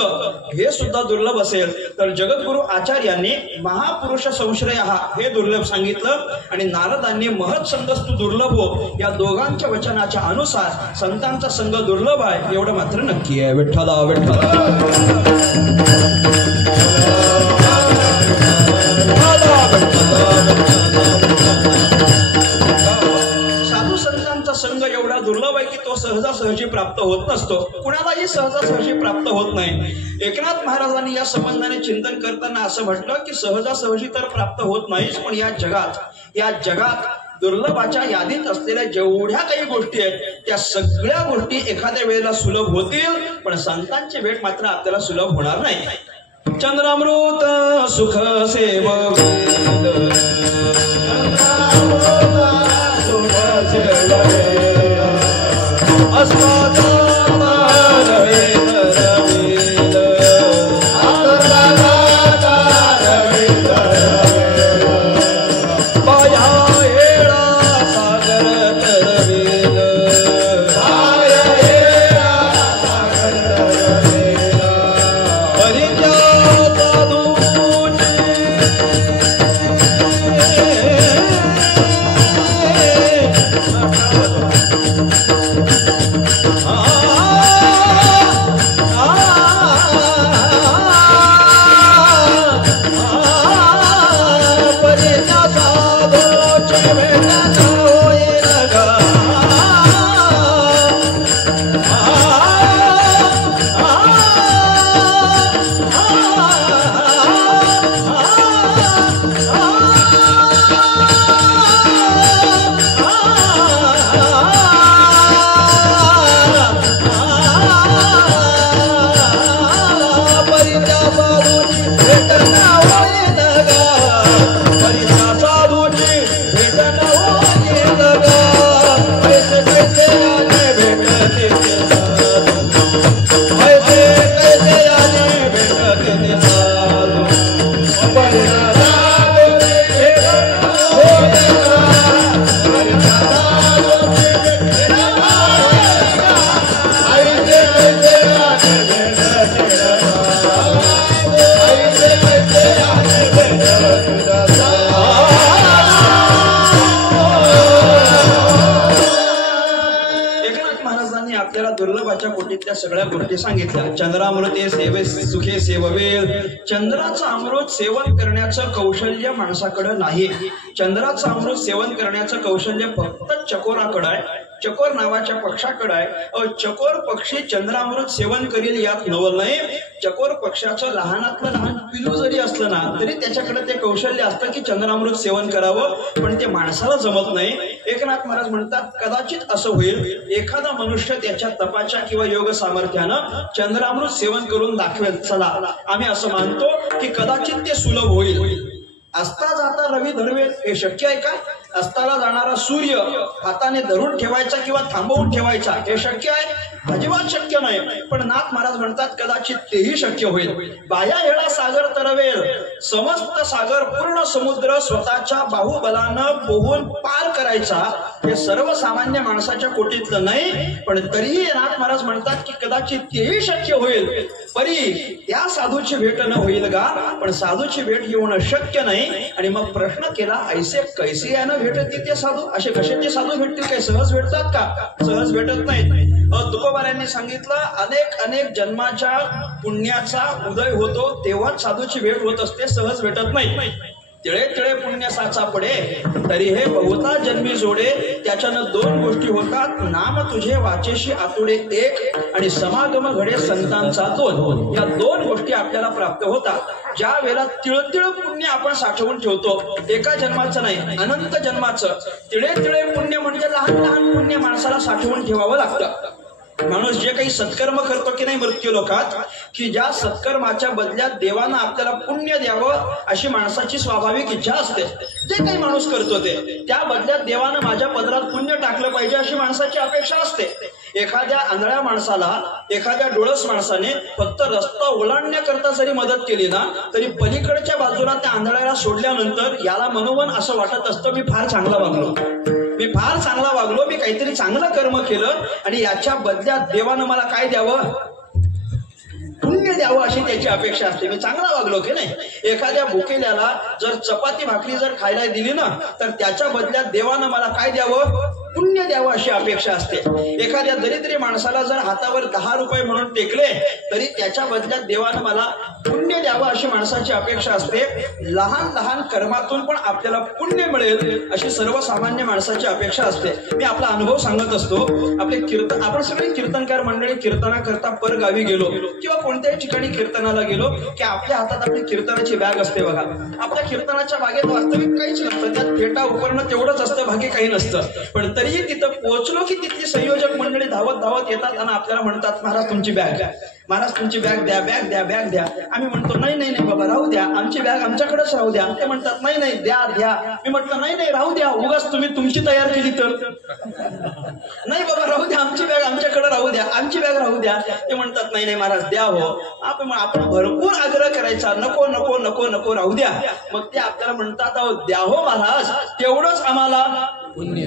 हे सुद्धा दुर्लभ असेल तर जगद्गुरु आचार्यांनी महापुरुष संश्रय हे दुर्लभ सांगितलं आणि नारदांनी महत्संगस्तु दुर्लभो या दोघांच्या वचनाच्या अनुसार संतांचा संघ दुर्लभ आहे एवढं मात्र नक्की आहे. विठ्ठला विठ्ठला. साधू संतांचा संघ एवढा दुर्लभ आहे की तो सहजासहजी प्राप्त होत नसतो, कुणालाही सहजासहजी प्राप्त होत नाही. एकनाथ महाराजांनी या संबंधाने चिंतन करताना असं म्हटलं की सहजासहजी तर प्राप्त होत नाहीच, पण या जगात दुर्लभाच्या यादीत असलेल्या जेवढ्या काही गोष्टी आहेत त्या सगळ्या गोष्टी एखाद्या वेळेला सुलभ होतील, पण संतांची भेट मात्र आपल्याला सुलभ होणार नाही. चंद्रामृत सुख सेवक साधुत्वाच्या कोटीतल्या सगळ्या गोष्टी सांगितल्या. चंद्रामृते सेवे सुखे सेववेल. चंद्राचं अमृत सेवन करण्याचं कौशल्य माणसाकडे नाही. चंद्राचं अमृत सेवन करण्याचं कौशल्य फक्त चकोराकडे आहे, चकोर नावाच्या पक्षाकडे आहे. चकोर पक्षी चंद्रामृत सेवन करील यात नवल नाही. चकोर पक्षाचं लहानातलं लहान पिलू जरी असलं ना तरी त्याच्याकडे ते कौशल्य असतं की चंद्रामृत सेवन करावं, पण ते माणसाला जमत नाही. एकनाथ महाराज म्हणतात कदाचित असं होईल एखादा मनुष्य त्याच्या तपाच्या किंवा योग सामर्थ्यानं चंद्रामृत सेवन करून दाखवेल. चला आम्ही असं मानतो की कदाचित ते सुलभ होईल. अस्ता जाता रवी धरवेल हे शक्य आहे का? अस्ताला जाणारा सूर्य हाताने धरून ठेवायचा किंवा थांबवून ठेवायचा हे शक्य आहे? अजिबात शक्य नाही. पण नाथ महाराज म्हणतात कदाचित तेही शक्य होईल. बाया हेळा सागर तरवेल. समस्त सागर पूर्ण समुद्र स्वतःच्या बाहुबलानं पोहून पार करायचा हे सर्वसामान्य माणसाच्या कोटीतलं नाही. पण तरीही नाथ महाराज म्हणतात की कदाचित तेही शक्य होईल. परी त्या साधूची भेट न होईल का? पण साधूची भेट येऊन शक्य नाही. आणि मग प्रश्न केला ऐसे कैसे यानं भेटतील ते साधू? असे कशाचे साधू भेटतील? काही सहज भेटतात का? सहज भेटत नाहीत. तुकोबारायांनी सांगितलं अनेक अनेक जन्माच्या पुण्याचा उदय होतो तेव्हाच साधूची भेट होत असते, सहज भेटत नाही. तिळे तिळे पुण्य साचा पडे तरी हे बहुता जन्मी जोडे. त्याच्यानं दोन गोष्टी होतात, नाम तुझे वाचेशी आतुडे एक आणि समागम घडे संतांचा दोन. या दोन गोष्टी आपल्याला प्राप्त होतात ज्या वेळेला तिळतिळ पुण्य आपण साठवून ठेवतो. एका जन्माचं नाही अनंत जन्माचं. तिळे तिळे पुण्य म्हणजे लहान लहान पुण्य माणसाला साठवून ठेवावं लागतं. माणूस जे काही सत्कर्म करतो की नाही मृत्यू लोकात, की ज्या सत्कर्माच्या बदल्यात देवानं आपल्याला पुण्य द्यावं अशी माणसाची स्वाभाविक इच्छा असते. जे काही माणूस करतो ते त्या बदल्यात देवानं माझ्या पदरात पुण्य टाकलं पाहिजे अशी माणसाची अपेक्षा असते. एखाद्या आंधळ्या माणसाला एखाद्या डोळस माणसाने फक्त रस्ता ओलांडण्याकरता जरी मदत केली ना तरी पलीकडच्या बाजूला त्या आंधळ्याला सोडल्यानंतर याला मनोमन असं वाटत असतं मी फार चांगला वागलो, मी फार चांगला वागलो, मी काहीतरी चांगलं कर्म केलं आणि याच्या बदल्यात देवानं मला काय द्यावं? पुण्य द्यावं अशी त्याची अपेक्षा असते. मी चांगला वागलो की नाही. एखाद्या भुकेल्याला जर चपाती भाकरी जर खायला दिली ना तर त्याच्या बदल्यात देवानं मला काय द्यावं? पुण्य द्यावं अशी अपेक्षा असते. एखाद्या दरिद्री माणसाला जर हातावर 10 रुपये म्हणून टेकले तरी त्याच्या बदल्यात देवानं मला पुण्य द्यावं अशी माणसाची अपेक्षा असते. लहान लहान कर्मातून पण आपल्याला पुण्य मिळेल अशी सर्वसामान्य माणसाची अपेक्षा असते. मी आपला अनुभव सांगत असतो. आपण सगळे कीर्तनकार मंडळी कीर्तनाकरता परगावी गेलो किंवा कोणत्याही ठिकाणी कीर्तनाला गेलो की आपल्या हातात आपली कीर्तनाची बॅग असते बघा. आपल्या कीर्तनाच्या बागेत वास्तविक काहीच नसतं, त्यात फेटा उपरणं तेवढंच असतं, बाकी काही नसतं. पण तरीही तिथं पोहोचलो की तिथली संयोजक मंडळी धावत धावत येतात आणि आपल्याला म्हणतात महाराज तुमची बॅग द्या, महाराज तुमची बॅग द्या, बॅग द्या, बॅग द्या. आम्ही म्हणतो नाही नाही नाही बाबा राहू द्या, आमची बॅग आमच्याकडेच राहू द्या. ते म्हणतात नाही नाही द्या द्या. मी म्हटलं नाही नाही राहू द्या, उगाच तुम्ही तुमची तयार केली तर. नाही बाबा राहू द्या, आमची बॅग आमच्याकडे राहू द्या, आमची बॅग राहू द्या. ते म्हणतात नाही नाही महाराज द्या हो. आपण भरपूर आग्रह करायचा, नको नको नको नको राहू द्या. मग ते आपल्याला म्हणतात अहो द्या हो महाराज, तेवढंच आम्हाला पुण्य.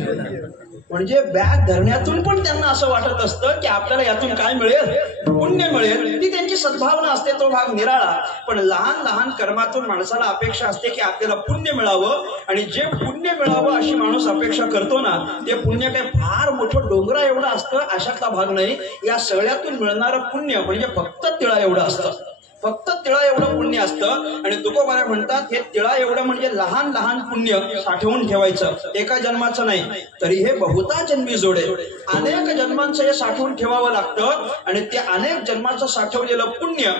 म्हणजे बॅग धरण्यातून पण त्यांना असं वाटत असतं की आपल्याला यातून काय मिळेल? पुण्य मिळेल. ती त्यांची सद्भावना असते, तो भाग निराळा. पण लहान लहान कर्मातून माणसाला अपेक्षा असते की आपल्याला पुण्य मिळावं आणि जे पुण्य मिळावं अशी माणूस अपेक्षा करतो ना ते पुण्य काही फार मोठं डोंगरा एवढं असतं अशातला भाग नाही. या सगळ्यातून मिळणारं पुण्य म्हणजे फक्त तिळा एवढं असतं, फक्त तिळा एवढं पुण्य असतं. आणि तुकोबारा म्हणतात हे तिळा एवढं म्हणजे लहान लहान पुण्य साठवून ठेवायचं, एका जन्माचं नाही. तरी हे बहुता जन्मी जोडे. अनेक जन्मांचं हे साठवून ठेवावं लागतं आणि ते अनेक जन्माचं साठवलेलं पुण्य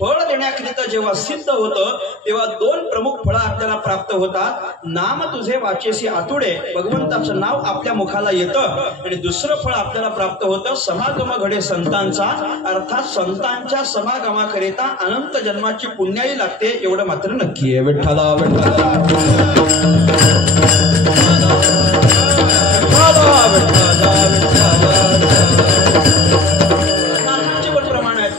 फळ देण्याकरिता जेव्हा सिद्ध होतं तेव्हा दोन प्रमुख फळं आपल्याला प्राप्त होतात. नाम तुझे वाचेसी आतुडे, भगवंताचं नाव आपल्या मुखाला येतं. आणि दुसरं फळ आपल्याला प्राप्त होतं समागम घडे संतांचा, अर्थात संतांच्या समागमाकरिता अनंत जन्माची पुण्याई लागते. एवढं मात्र नक्की आहे. विठ्ठला विठ्ठला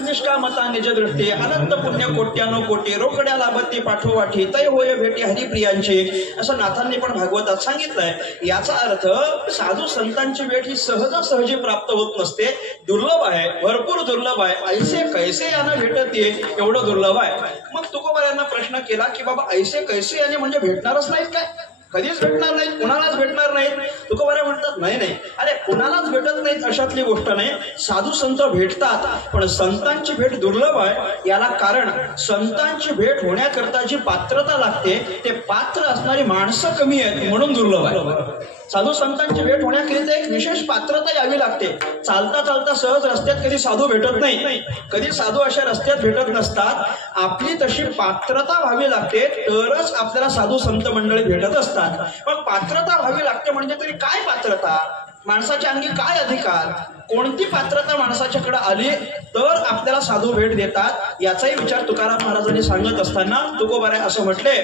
निष्कामता निज दृष्टी अनंत पुण्य कोट्यानो कोटी रोकड्या लाभती पाठोवाठी तय होय भेटी हरिप्रियांची, असं नाथांनी पण भागवतात सांगितलंय. याचा अर्थ साधू संतांची भेट ही सहजासहजी प्राप्त होत नसते, दुर्लभ आहे, भरपूर दुर्लभ आहे. ऐसे कैसे यानं भेटत ये एवढं दुर्लभ आहे. मग तुकोबारायांना प्रश्न केला की बाबा ऐसे कैसे याने म्हणजे भेटणारच नाहीत काय? कधीच भेटणार नाहीत, कुणालाच भेटणार नाहीत. तुकोबाराय म्हणतात नाही नाही, अरे कुणालाच भेटत नाहीत अशातली गोष्ट नाही. साधू संत भेटतात, पण संतांची भेट दुर्लभ आहे. याला कारण संतांची भेट होण्याकरता जी पात्रता लागते ते पात्र असणारी माणसं कमी आहेत म्हणून दुर्लभ आहे. साधू संतांची भेट होण्याकरिता एक विशेष पात्रता यावी लागते. चालता चालता सहज रस्त्यात कधी साधू भेटत नाही, कधी साधू अशा रस्त्यात भेटत नसतात. आपली तशी पात्रता व्हावी लागते तरच आपल्याला साधू संत मंडळी भेटत असतात. पण पात्रता व्हावी लागते म्हणजे तरी काय पात्रता, माणसाच्या अंगी काय अधिकार, कोणती पात्रता माणसाच्याकडे आली तर आपल्याला साधू भेट देतात, याचाही विचार तुकाराम महाराजांनी सांगत असताना तुकोबाराय असं म्हटले,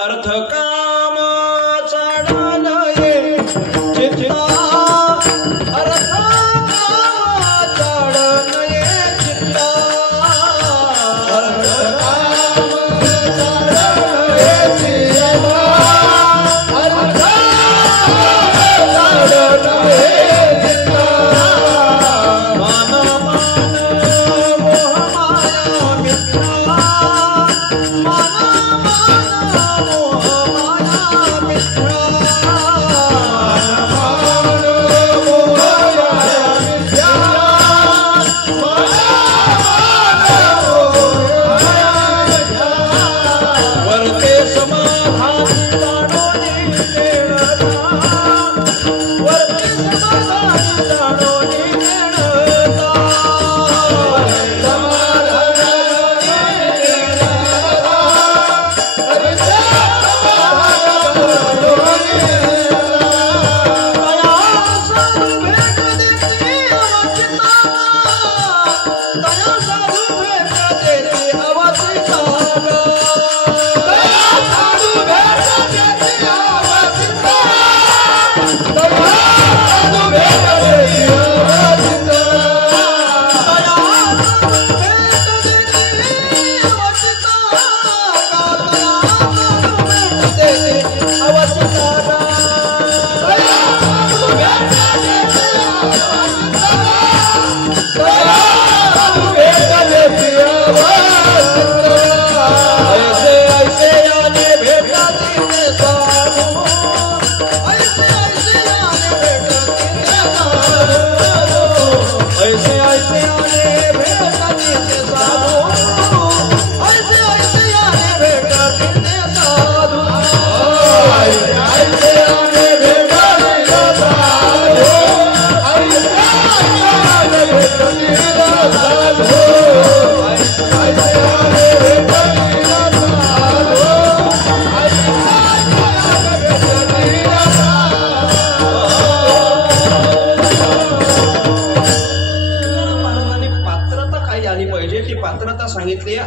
अर्थ काम चाडनये चित्ता, अर्थ काम चाडनये चित्ता, अर्थ काम चाडनये चित्ता, अर्थ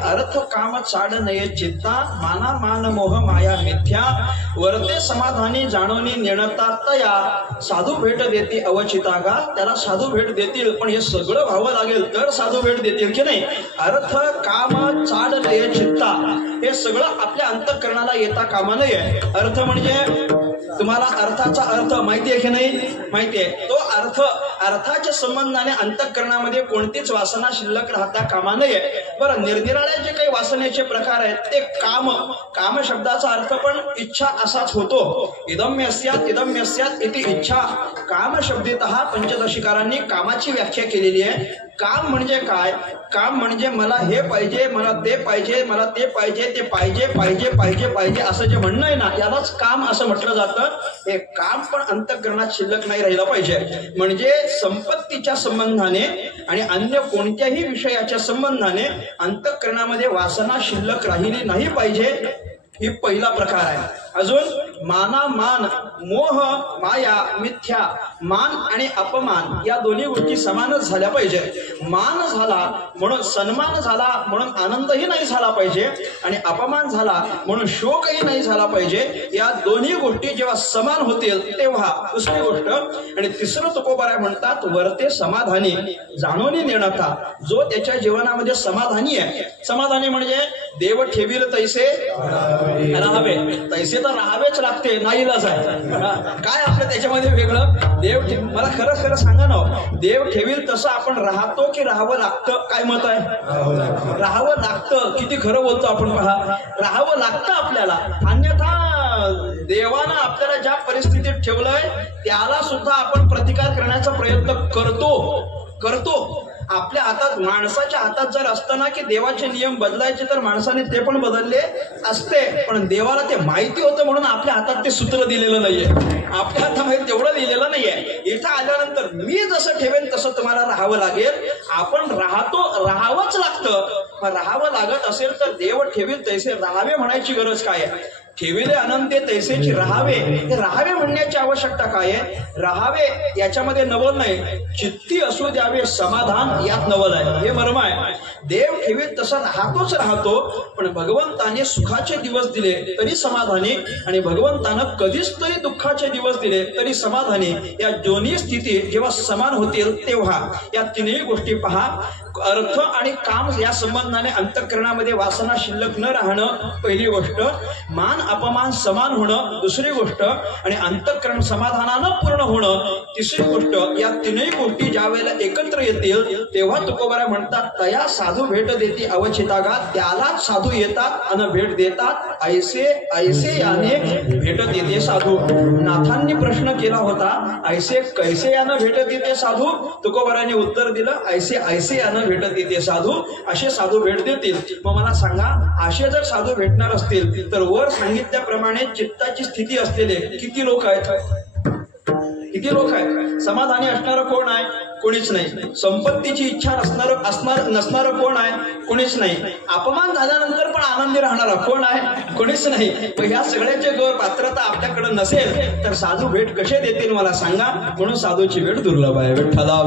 अर्थ काम चाड नये चित्ता, माना मान मोह माया मिथ्या, वरते समाधानी जाणोनी नेणतातया, साधू भेट देती अवचितागा. त्याला साधू भेट देतील पण हे सगळं व्हावं लागेल तर साधू भेट देतील की नाही. अर्थ काम चाड नये चित्ता, हे सगळं आपल्या अंतःकरणाला येता कामा नये. अर्थ म्हणजे तुम्हाला अर्थाचा अर्थ माहिती आहे की नाही, माहिती आहे. तो अर्थ, अर्थाच्या संबंधाने अंतःकरणामध्ये कोणतीच वासना शिल्लक राहता कामा नये. बरं, निरनिराळ्या जे काही वासनेचे प्रकार आहेत ते काम, काम शब्दाचा अर्थ पण इच्छा असाच होतो. इदम्यस्यात इति इच्छा. काम शब्देतः पंचदशिकारांनी कामाची व्याख्या केलेली आहे. काम म्हणजे काय, काम म्हणजे मला हे पाहिजे, मला ते पाहिजे, मला ते पाहिजे, ते पाहिजे पाहिजे पाहिजे पाहिजे असं जे म्हणणं आहे ना, यालाच काम असं म्हटलं जातं. हे काम पण अंतःकरणात शिल्लक नाही राहिलं पाहिजे. म्हणजे संपत्तीच्या संबंधाने आणि अन्य कोणत्याही विषयाच्या संबंधाने अंतःकरणामध्ये वासना शिल्लक राहिली नाही पाहिजे. ही पहिला प्रकार आहे. अजून माना मान, मोह माया मिथ्या. मान आणि अपमान या दोन्ही गोष्टी समानच झाल्या पाहिजे. मान झाला म्हणून सन्मान झाला म्हणून आनंदही नाही झाला पाहिजे आणि अपमान झाला म्हणून शोकही नाही झाला पाहिजे. या दोन्ही गोष्टी जेव्हा समान होतील तेव्हा दुसरी गोष्ट. आणि तिसरं तुकोबाराय म्हणतात वरते समाधानी जाणून नेणता. जो त्याच्या जीवनामध्ये समाधानी आहे, समाधानी म्हणजे देव ठेवील तैसे राहावे, तैसे तर राहावेच लागते, नाईलाज आहे. काय आपलं त्याच्यामध्ये वेगळं. देव मला खरं खरं सांगा ना, देव ठेवील तसं आपण राहतो की राहावं लागतं, काय मत आहे. राहावं लागतं. किती खरं बोलतो आपण, पहा, राहावं लागतं आपल्याला. अन्यथा देवानं आपल्याला ज्या परिस्थितीत ठेवलंय त्याला सुद्धा आपण प्रतिकार करण्याचा प्रयत्न करतो. आपल्या हातात, माणसाच्या हातात जर असताना की देवाचे नियम बदलायचे तर माणसाने ते पण बदलले असते, पण देवाला ते माहिती होतं म्हणून आपल्या हातात ते सूत्र दिलेलं नाहीये, आपल्या हातामध्ये तेवढं लिहिलेलं नाहीये. इथं आल्यानंतर मी जसं ठेवेन तसं तुम्हाला राहावं लागेल. आपण राहावंच लागतं. राहावं लागत असेल तर देव ठेवील तैसे राहावे म्हणायची गरज काय आहे? ठेविले अनंते तैसेची राहावे, हे राहावे म्हणण्याची आवश्यकता काय आहे? राहावे याच्यामध्ये नवल नाही, चित्ती असू द्यावे समाधान यात नवल आहे, हे मर्म आहे. देव ठेवील तसा राहतो, पण भगवंताने सुखाचे दिवस दिले तरी समाधानी आणि भगवंतानं कधीच तरी दुःखाचे दिवस दिले तरी समाधानी. या दोन्ही स्थिती जेव्हा समान होतील तेव्हा या तिन्ही गोष्टी पहा. अर्थ आणि काम या संबंधाने अंतःकरणामध्ये वासना शिल्लक न राहणं पहिली गोष्ट, मान अपमान समान होणं दुसरी गोष्ट, आणि अंतःकरण समाधानानं पूर्ण होणं तिसरी गोष्ट. या तीनही गोष्टी ज्या वेळेला एकत्र येतील तेव्हा तुकोबारा म्हणतात, तया साधू भेट देती अवचितागा, त्यालाच साधू येतात अन भेट देतात, ऐसे याने भेट देते साधू. नाथांनी प्रश्न केला होता, ऐसे कैसे यानं भेट देते साधू? तुकोबाराने उत्तर दिलं, ऐसे यानं भेटत येते साधू, असे साधू भेट देतील. मग मला सांगा, असे जर साधू भेटणार असतील तर वर सांगितल्याप्रमाणे चित्ताची स्थिती असलेले किती लोक आहेत? समाधानी असणारं कोण आहे? कोणीच नाही. संपत्तीची इच्छा नसणारं कोण आहे? कोणीच नाही. अपमान झाल्यानंतर पण आनंदी राहणारा कोण आहे? कोणीच नाही. मग ह्या सगळ्याचे जर पात्रता आपल्याकडे नसेल तर साधू भेट कसे देतील मला सांगा. म्हणून साधूची भेट दुर्लभ आहे. विठ्ठला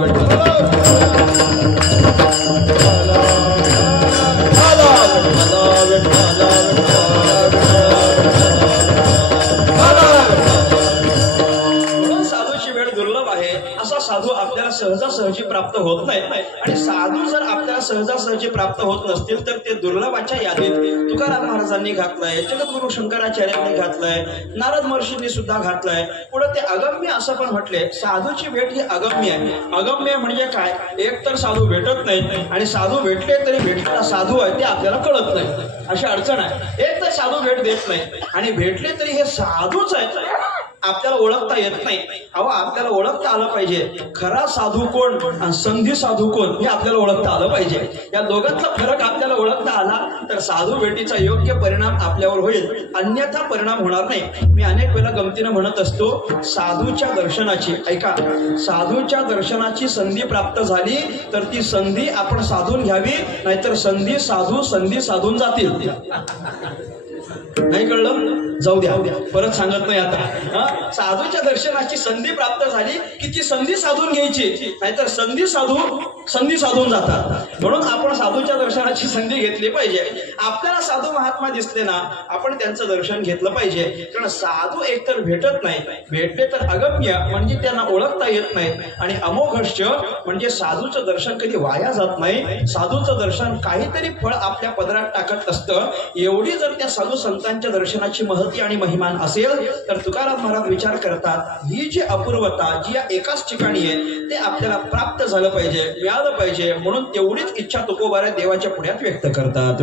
साधू आपल्याला सहजासहजी प्राप्त होत नाही. आणि साधू जर आपल्याला सहजासहजी प्राप्त होत नसतील तर ते दुर्लभाच्या यादीत तुकाराम महाराजांनी घातलंय, जगद्गुरु शंकराचार्यांनी घातलंय, नारद महर्षींनी सुद्धा घातलंय. पुढे ते अगम्य असं पण म्हटले. साधूची भेट ही अगम्य आहे. अगम्य म्हणजे काय? एक तर साधू भेटत नाही आणि साधू भेटले तरी भेटणारा साधू आहे ते आपल्याला कळत नाही, अशी अडचण आहे. एक तर साधू भेट देत नाही आणि भेटले तरी हे साधूच आहे, आपल्याला ओळखता येत नाही. अहो, आपल्याला ओळखता आलं पाहिजे खरा साधू कोण आणि संधी साधू कोण हे आपल्याला ओळखता आलं पाहिजे. या दोघांचा फरक आपल्याला ओळखता आला तर साधू भेटीचा योग्य परिणाम आपल्यावर होईल, अन्यथा परिणाम होणार नाही. मी अनेक वेळा गमतीनं म्हणत असतो, साधूच्या दर्शनाची, ऐका, साधूच्या दर्शनाची संधी प्राप्त झाली तर ती संधी आपण साधून घ्यावी, नाहीतर संधी साधून जातील. नाही कळलं? जाऊ द्या, परत सांगत नाही आता. साधूच्या दर्शनाची संधी प्राप्त झाली की ती संधी साधून घ्यायची, नाहीतर संधी साधून जातात. म्हणून आपण साधूच्या दर्शनाची संधी घेतली पाहिजे. आपल्याला साधू महात्मा दिसले ना, आपण त्यांचं दर्शन घेतलं पाहिजे. कारण साधू एकतर भेटत नाही, भेटले तर अगम्य म्हणजे त्यांना ओळखता येत नाही, आणि अमोघश्य म्हणजे साधूचं दर्शन कधी वाया जात नाही. साधूचं दर्शन काहीतरी फळ आपल्या पदरात टाकत असतं. एवढी जर त्या साधू संतांच्या दर्शनाची महती आणि महिमान असेल तर तुकाराम महाराज विचार करतात, ही जी अपूर्वता जी या एकाच ठिकाणी आहे ते आपल्याला प्राप्त झालं पाहिजे, मिळालं पाहिजे. म्हणून तेवढीच इच्छा तुकोबारा देवाच्या पुढ्यात व्यक्त करतात.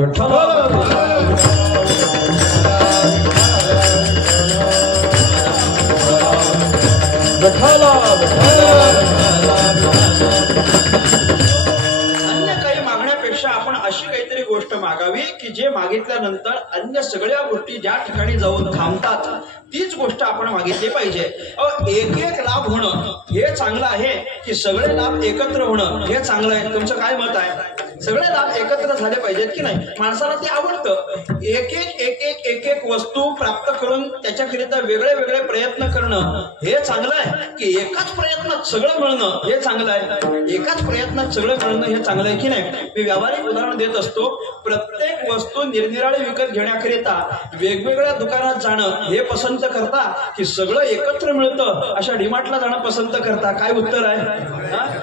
आपण अशी काहीतरी गोष्ट मागावी की जे मागितल्यानंतर अन्य सगळ्या गोष्टी ज्या ठिकाणी जाऊन थांबतात तीच गोष्ट आपण मागितली पाहिजे. एक लाभ होणं हे चांगलं आहे की सगळे लाभ एकत्र होणं हे चांगलं आहे? तुमचं काय मत आहे? सगळे लाभ एकत्र झाले पाहिजेत की नाही? माणसाला ते आवडतं. एक वस्तू प्राप्त करून त्याच्याकरिता वेगळे प्रयत्न करणं हे चांगलं आहे की एकाच प्रयत्नात सगळं मिळणं हे चांगलं आहे? एकाच प्रयत्नात सगळं मिळणं हे चांगलं आहे की नाही? मी व्यावहारिक उदाहरण देत असतो. प्रत्येक वस्तू निरनिराळी विकत घेण्याकरिता वेगवेगळ्या दुकानात जाणं हे पसंत करता की सगळं एकत्र मिळतं अशा डीमार्टला जाणं पसंत करता? काय उत्तर आहे?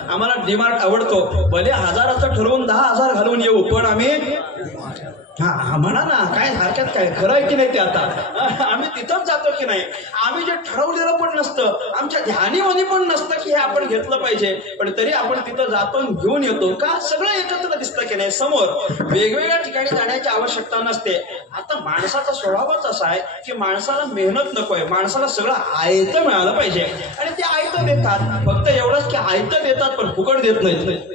आम्हाला डीमार्ट आवडतो, भले 1000चं ठरवून 10,000 घालून येऊ, पण आम्ही हा म्हणा ना, काय हरकत काय, खरं आहे की नाही ते आता आम्ही तिथंच जातो की नाही. आम्ही जे ठरवलेलं पण नसतं, आमच्या ध्यानीमध्ये पण नसतं की हे आपण घेतलं पाहिजे, पण तरी आपण तिथं जातो आणि घेऊन येतो. का सगळं एकत्र दिसतं की नाही समोर. वेगवेगळ्या ठिकाणी जाण्याची आवश्यकता नसते. आता माणसाचा स्वभावच असा आहे की माणसाला मेहनत नकोय, माणसाला सगळं आयतं मिळालं पाहिजे आणि ते आयतं देतात. फक्त एवढंच की आयतं देतात पण फुकट देत नाहीत.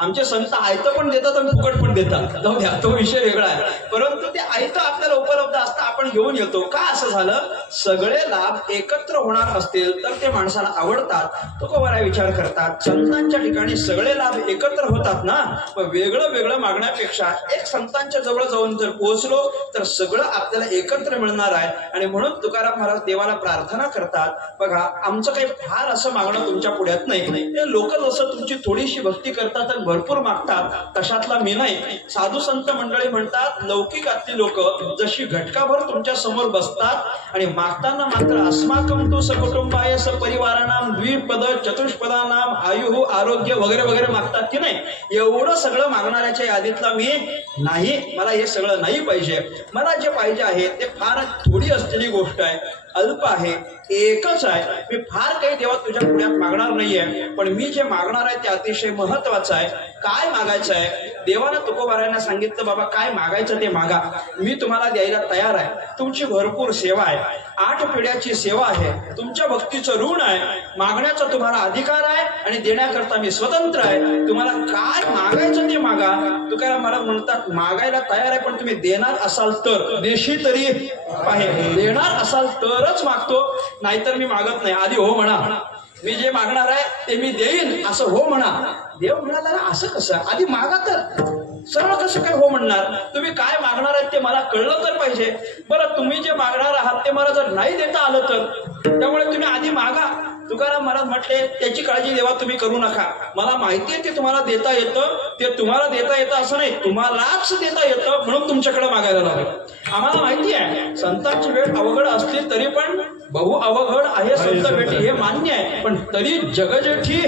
आमचे संत आयतं पण देतात आणि फुकट पण देतात, जाऊ द्या तो विषय वेगळा आहे. परंतु ते आयतं आपल्याला उपलब्ध असतं, आपण घेऊन येतो. का असं झालं, सगळे लाभ एकत्र होणार असतील तर ते माणसाला आवडतात. तो बरा विचार करतात, संतांच्या ठिकाणी सगळे लाभ एकत्र होतात ना, पण वेगळं वेगळं मागण्यापेक्षा एक संतांच्या जवळ जाऊन जर पोहोचलो तर सगळं आपल्याला एकत्र मिळणार आहे. आणि म्हणून तुकाराम महाराज देवाला प्रार्थना करतात, बघा आमचं काही फार असं मागणं तुमच्या पुढ्यात नाही. ते लोक जसं तुमची थोडीशी भक्ती करतात भरपूर मागतात, तशातला मी नाही. साधू संत मंडळी म्हणतात, लौकिकातली लोक जशी घटकाभर तुमच्या समोर बसतात आणि मागताना मात्र अस्माकं तु सकुटुंबाय सपरिवाराणाम द्विपद चतुष्पदानाम आयु आरोग्य वगैरे वगैरे मागतात की नाही, एवढं सगळं मागणाऱ्याच्या यादीतला मी नाही. मला हे सगळं नाही पाहिजे. मला जे पाहिजे आहे ते फार थोडी असलेली गोष्ट आहे, अल्प आहे, एकच आहे. मी फार काही देवा तुझ्या पुढ्यात मागणार नाहीये, पण मी जे मागणार आहे ते अतिशय महत्वाचं आहे. काय मागायचं आहे, देवानं तुकोबारायांना सांगितलं, बाबा काय मागायचं ते मागा, मी तुम्हाला द्यायला तयार आहे. तुमची भरपूर सेवा आहे, 8 पिढ्याची सेवा आहे, तुमच्या भक्तीचं ऋण आहे, मागण्याचा तुम्हाला अधिकार आहे आणि देण्याकरता मी स्वतंत्र आहे. तुम्हाला काय मागायचं ते मागा. तुकाराम महाराज म्हणतात, मागायला तयार आहे, पण तुम्ही देणार असाल तर, देशी तरी आहे, देणार असाल तरच मागतो, नाहीतर मी मागत नाही. आधी हो म्हणा, मी जे मागणार आहे ते मी देईन असं हो म्हणा. देव म्हणाला, असं कसं, आधी मागा तर, सरळ कसं काय हो म्हणणार. तुम्ही काय मागणार आहे ते मला कळलं तर पाहिजे. बरं तुम्ही जे मागणार आहात ते मला जर नाही देता आलं तर, त्यामुळे तुम्ही आधी मागा. तुकाराम महाराज म्हटले, त्याची काळजी देवा तुम्ही करू नका, मला माहिती आहे ते तुम्हाला देता येतं, ते तुम्हाला देता येतं असं नाही, तुम्हालाच देता येतं म्हणून तुमच्याकडे मागायला लागलं. आम्हाला माहिती आहे संतांची वेळ अवघड असली तरी पण बहु अवघड आहे संत भेटी, हे मान्य आहे, पण तरी जगजेठी,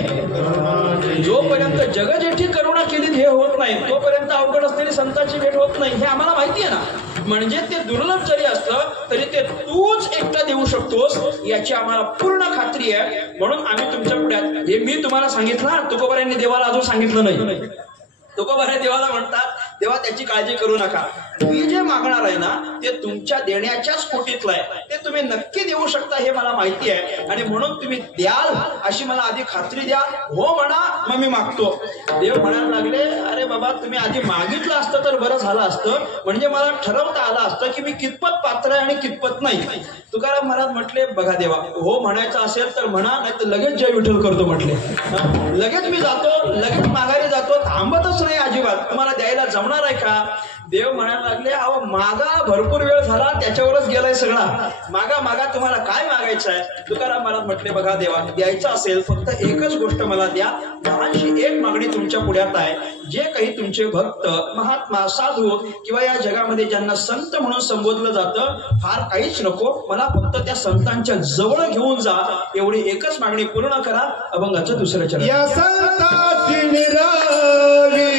जोपर्यंत जगजेठी करुणा केली हे होत नाही तोपर्यंत अवघड असलेली संतांची भेट होत नाही, हे आम्हाला माहिती आहे ना. म्हणजे ते दुर्लभ जरी असलं तरी ते तूच एकटा देऊ शकतोस याची आम्हाला पूर्ण खात्री आहे. म्हणून आम्ही तुमच्या पुढ्यात, हे मी तुम्हाला सांगितलं, तुकोबारायांनी देवाला अजून सांगितलं नाही. तुकोबाराय देवाला म्हणतात, देवा त्याची काळजी करू नका, मी जे मागणार आहे ना ते तुमच्या देण्याच्याच कोटीतलं आहे, ते तुम्ही नक्की देऊ शकता हे मला माहिती आहे, आणि म्हणून तुम्ही द्याल अशी मला आधी खात्री द्या. हो म्हणा, मग मी मागतो. देव म्हणायला लागले, अरे बाबा तुम्ही आधी मागितलं असतं तर बरं झालं असतं, म्हणजे मला ठरवता आलं असतं की मी कितपत पात्र आहे आणि कितपत नाही. तुकाराम महाराज म्हटले, बघा देवा, हो म्हणायचं असेल तर म्हणा, नाही तर लगेच जय विठ्ठल करतो म्हटले. लगेच मी जातो, लगेच माघारी जातो, थांबतच नाही अजिबात. तुम्हाला द्यायला जमणार आहे का. देव म्हणायला लागले, अहो मागा, भरपूर वेळ झाला, त्याच्यावरच गेलाय सगळा, मागा मागा, तुम्हाला काय मागायचं आहे. तुकाराम महाराज म्हटले, बघा देवा, द्यायचं असेल फक्त एकच गोष्ट मला द्या, लहानशी एक मागणी तुमच्या पुढ्यात आहे. जे काही तुमचे भक्त, महात्मा, साधू किंवा या जगामध्ये ज्यांना संत म्हणून संबोधलं जातं, फार काहीच नको, मला फक्त त्या संतांच्या जवळ घेऊन जा, एवढी एकच मागणी पूर्ण करा. अभंगाचं दुसरं चरण. या संताची निरावी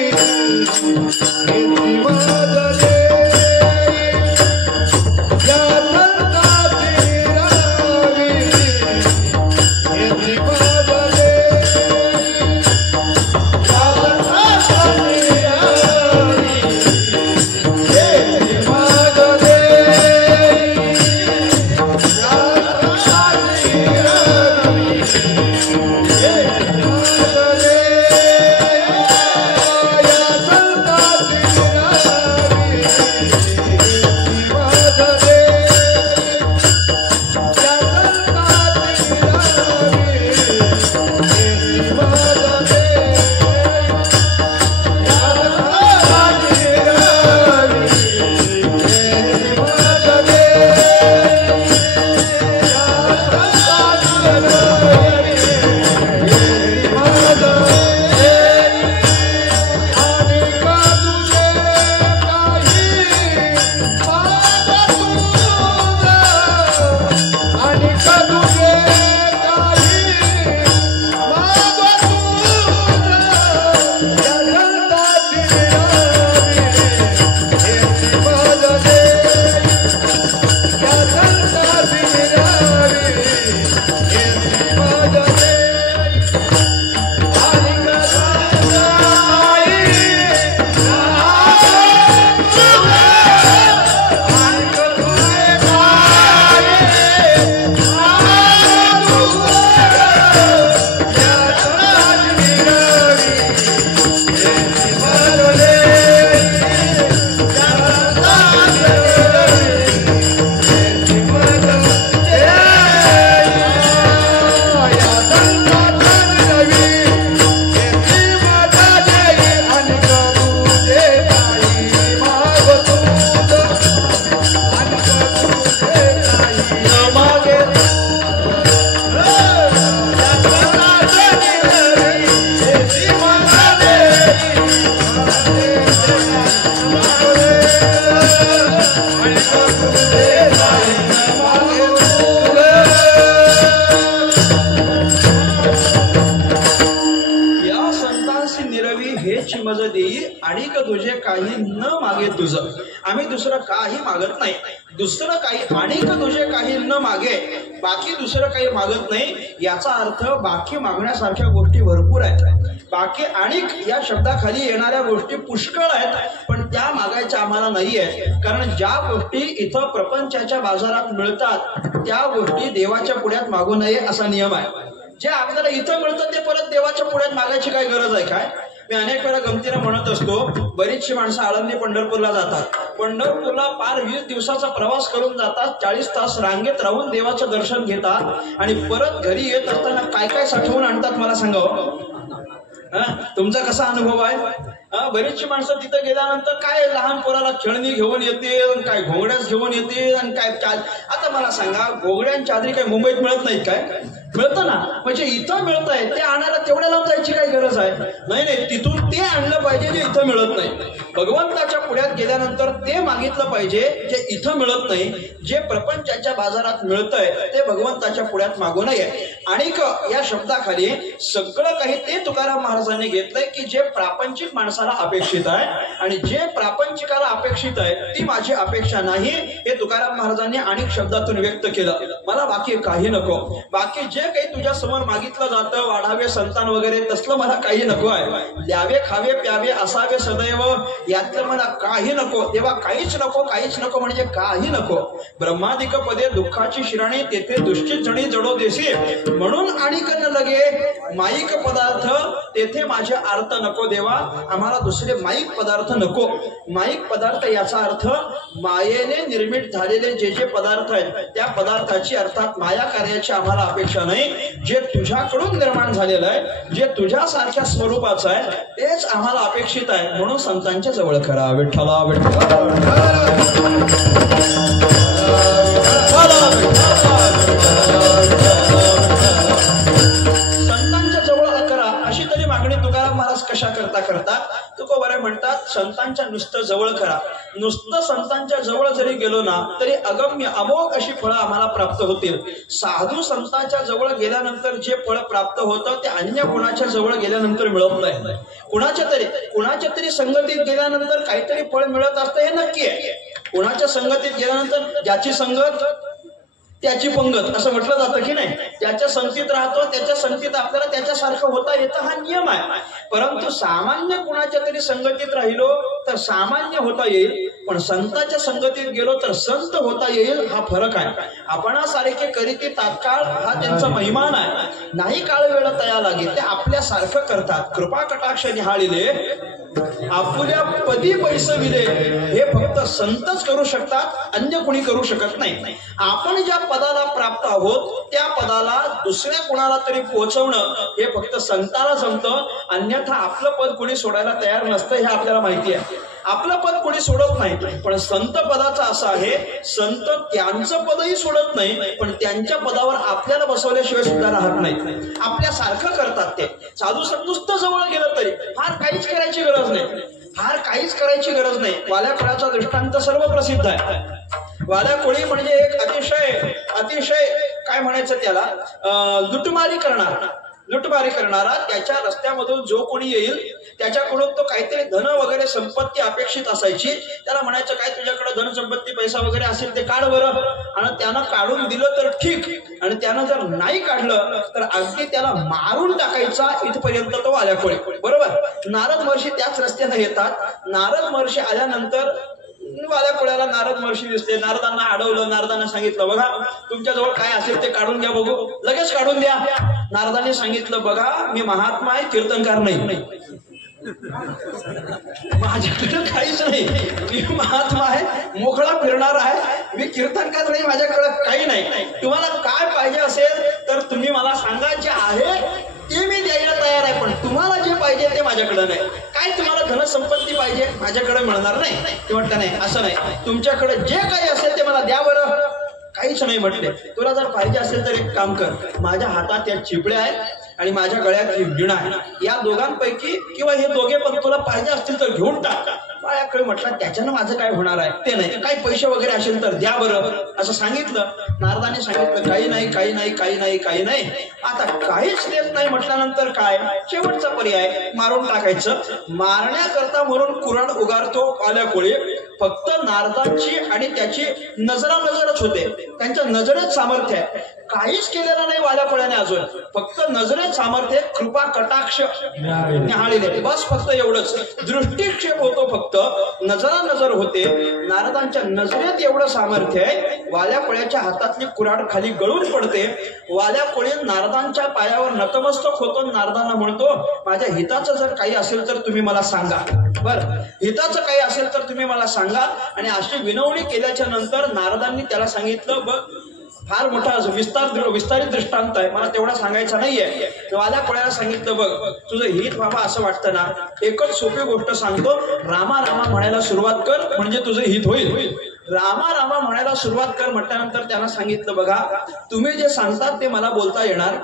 आणिक तुझे काही न मागे तुझं. आम्ही दुसरं काही मागत नाही. दुसरं काही आणिक तुझे काही न मागे, बाकी दुसरं काही मागत नाही. याचा अर्थ बाकी मागण्यासारख्या गोष्टी भरपूर आहेत. बाकी आणिक या शब्दाखाली येणाऱ्या गोष्टी पुष्कळ आहेत, पण त्या मागायच्या आम्हाला नाही आहेत. कारण ज्या गोष्टी इथं प्रपंचाच्या बाजारात मिळतात त्या गोष्टी देवाच्या पुढ्यात मागू नये असा नियम आहे. जे आपल्याला इथं मिळतं ते परत देवाच्या पुढ्यात मागायची काय गरज आहे काय? मी अनेक वेळा गमतीने म्हणत असतो, बरीचशी माणसं आळंदी पंढरपूरला जातात. पंढरपूरला पार 20 दिवसाचा प्रवास करून जातात, 40 तास रांगेत राहून देवाचं दर्शन घेतात आणि परत घरी येत असताना काय काय साठवून आणतात मला सांगावं. तुमचा कसा अनुभव आहे? बरीचशी माणसं तिथं गेल्यानंतर काय लहान पोराला खेळणी घेऊन येते, काय घोंगड्याच घेऊन येते आणि काय. आता मला सांगा, घोंगड्या चादरी काय मुंबईत मिळत नाहीत काय? मिळतं ना. म्हणजे इथं मिळत आहे ते आणायला तेवढ्या लांब जायची काय गरज आहे? नाही, तिथून ते आणलं पाहिजे जे इथं मिळत नाही. भगवंताच्या पुढ्यात गेल्यानंतर ते मागितलं पाहिजे जे इथं मिळत नाही. जे प्रपंचाच्या बाजारात मिळतंय ते भगवंताच्या पुढ्यात मागू नये. आणिक या शब्दाखाली सगळं काही ते तुकाराम महाराजांनी घेतलंय की जे प्रापंचिक माणसाला अपेक्षित आहे, आणि जे प्रापंचिकाला अपेक्षित आहे ती माझी अपेक्षा नाही, हे तुकाराम महाराजांनी आणिक शब्दातून व्यक्त केलं. मला बाकी काही नको. बाकी जे काही तुझ्या समोर मागितलं जातं, वाढावे संतान वगैरे, तसलं मला काही नको आहे. द्यावे, खावे, प्यावे, असावे सदैव, यातलं मला काही नको. तेव्हा काहीच नको. काहीच नको म्हणजे काही नको. ब्रह्मादिक पदे दुःखाची शिराणी, तेथे दुश्चित जणी जडो देसी. म्हणून आणिक न लगे माईक पदार्थ, तेथे माझे अर्थ नको देवा. आम्हाला दुसरे माईक पदार्थ नको. माईक पदार्थ याचा अर्थ मायेने निर्मित झालेले जे जे पदार्थ आहेत त्या पदार्थाची, अर्थात माया कार्याची आम्हाला अपेक्षा नाही. जे तुझ्याकडून निर्माण झालेलं आहे, जे तुझ्यासारख्या स्वरूपाचं आहे तेच आम्हाला अपेक्षित आहे. म्हणून संतांच्या जवळ करा. विठ्ठला विठ्ठला संतांच्या जवळ करा अशी तरी मागणी तुकाराम महाराज कशा करता तुकोबारे म्हणतात, संतांच्या नुसतं जवळ करा. नुसतं संतांच्या जवळ जरी गेलो ना तरी अगम्य अमोघ अशी फळं आम्हाला प्राप्त होतील. साधू संतांच्या जवळ गेल्यानंतर जे फळ प्राप्त होतं ते अन्य कुणाच्या जवळ गेल्यानंतर मिळत नाही. कुणाच्या तरी संगतीत गेल्यानंतर काहीतरी फळ मिळत असतं हे नक्की आहे. कुणाच्या संगतीत गेल्यानंतर ज्याची संगत त्याची पंगत असं म्हटलं जातं की नाही. त्याच्या संगतीत राहतो, त्याच्या संगतीत आपल्याला त्याच्यासारखं होता येतं, हा नियम आहे. परंतु सामान्य कुणाच्या तरी संगतीत राहिलो तर सामान्य होता येईल, पण संतांच्या संगतीत गेलो तर संत होता येईल, हा फरक आहे. आपणासारखे करीती तात्काळ हा त्यांचा महिमान आहे. नाही काळ वेळ तया लागे, ते आपल्यासारखं करतात. कृपा कटाक्ष निहाळिले आपुल्या पदी पैसविले, हे फक्त संतच करू शकतात, अन्य कुणी करू शकत नाही. आपण ज्या पदाला प्राप्त आहोत त्या पदाला दुसऱ्या कुणाला तरी पोहोचवणं हे फक्त संताला जमतं. अन्यथा आपलं पद कुणी सोडायला तयार नसतं, हे आपल्याला माहिती आहे. आपलं पद कोणी सोडत नाही, पण संत पदाचं असं आहे, संत त्यांचं पदही सोडत नाही, पण त्यांच्या पदावर आपल्याला बसवल्याशिवाय सुद्धा राहत नाही. आपल्यासारखं करतात ते. साधू संत नुसतं जवळ गेलं तरी फार काहीच करायची गरज नाही. वाल्या कोळ्याचा दृष्टांत सर्व प्रसिद्ध आहे. वाल्या कोळी म्हणजे एक अतिशय काय म्हणायचं त्याला, लुटमारी करणारा. त्याच्या रस्त्यामधून जो कोणी येईल त्याच्याकडून तो काहीतरी धन वगैरे संपत्ती अपेक्षित असायची. त्याला म्हणायचं, काय तुझ्याकडे धन संपत्ती पैसा वगैरे असेल ते काढ बरं. आणि त्यानं काढून दिलं तर ठीक, आणि त्यानं जर नाही काढलं तर अगदी त्याला मारून टाकायचा, इथपर्यंत तो वाल्या कोळी. बरोबर. नारद महर्षी त्याच रस्त्याने येतात. नारद महर्षी आल्यानंतर वाल्या कोळ्याला नारद महर्षी दिसले. नारदांना अडवलं. नारदांना सांगितलं, बघा तुमच्याजवळ काय असेल ते काढून घ्या बघू. लगेच काढून द्या. नारदांनी सांगितलं, बघा मी महात्मा आहे, कीर्तनकार नाही. माझ्याकडे काहीच नाही. मी महात्मा आहे, मोकळा फिरणार आहे, मी कीर्तनकार नाही, माझ्याकडे काही नाही. तुम्हाला काय पाहिजे असेल तर तुम्ही मला सांगा, जे आहे ते मी द्यायला तयार आहे, पण तुम्हाला जे पाहिजे ते माझ्याकडे नाही. काय तुम्हाला धनसंपत्ती पाहिजे, माझ्याकडे मिळणार नाही. ते म्हटलं, नाही असं नाही, तुमच्याकडे जे काही असेल ते मला द्या बरं. काहीच नाही म्हटले. तुला जर पाहिजे असेल तर एक काम कर, माझ्या हातात या चिपळ्या आहेत आणि माझ्या गळ्यात ही वीणा आहे. या दोघांपैकी किंवा हे दोघे पण तुला पाहिजे असतील तर घेऊन टाक. बाळ्याकडे म्हटलं त्याच्यानं माझं काय होणार आहे ते नाही, काही पैसे वगैरे असेल तर द्या बरं असं सांगितलं. नारदाने सांगितलं काही नाही काही नाही काही नाही काही नाही. आता काहीच देत नाही म्हटल्यानंतर काय शेवटचा पर्याय मारून टाकायचं. मारण्याकरता म्हणून कुऱ्हाड उगारतो वाल्याकोळी. फक्त नारदांची आणि त्याची नजरच होते, त्यांच्या नजरेत सामर्थ्य आहे. काहीच केलेलं नाही वाल्याकोळ्याने अजून, फक्त नजरेत सामर्थ्य, कृपा कटाक्ष न्याहाळीने बस, फक्त एवढंच. दृष्टिक्षेप होतो, फक्त नजर होते. नारदांच्या नजरेत एवढं सामर्थ्य आहे. वाल्याकोळ्याच्या हातातली कुऱ्हाड खाली गळून पडते. वाल्याकोळी नारदांच्या पायावर नतमस्तक होतो. नारदांना म्हणतो माझ्या हिताचं जर काही असेल तर तुम्ही मला सांगा. बरं, हिताचं काही असेल तर तुम्ही मला सांगा. आणि अशी विनवणी केल्याच्या नंतर नारदांनी त्याला सांगितलं बघ, फार मोठा विस्तारित दृष्टांत आहे, मला तेवढा सांगायचा नाहीये. वाल्याकोळ्याला सांगितलं बघ तुझं हित व्हावं असं वाटतं ना, एकच सोपी गोष्ट सांगतो, रामा रामा म्हणायला सुरुवात कर म्हणजे तुझं हित होईल. रामा रामा म्हणायला सुरुवात कर म्हटल्यानंतर त्यांना सांगितलं बघा तुम्ही जे सांगतात ते मला बोलता येणार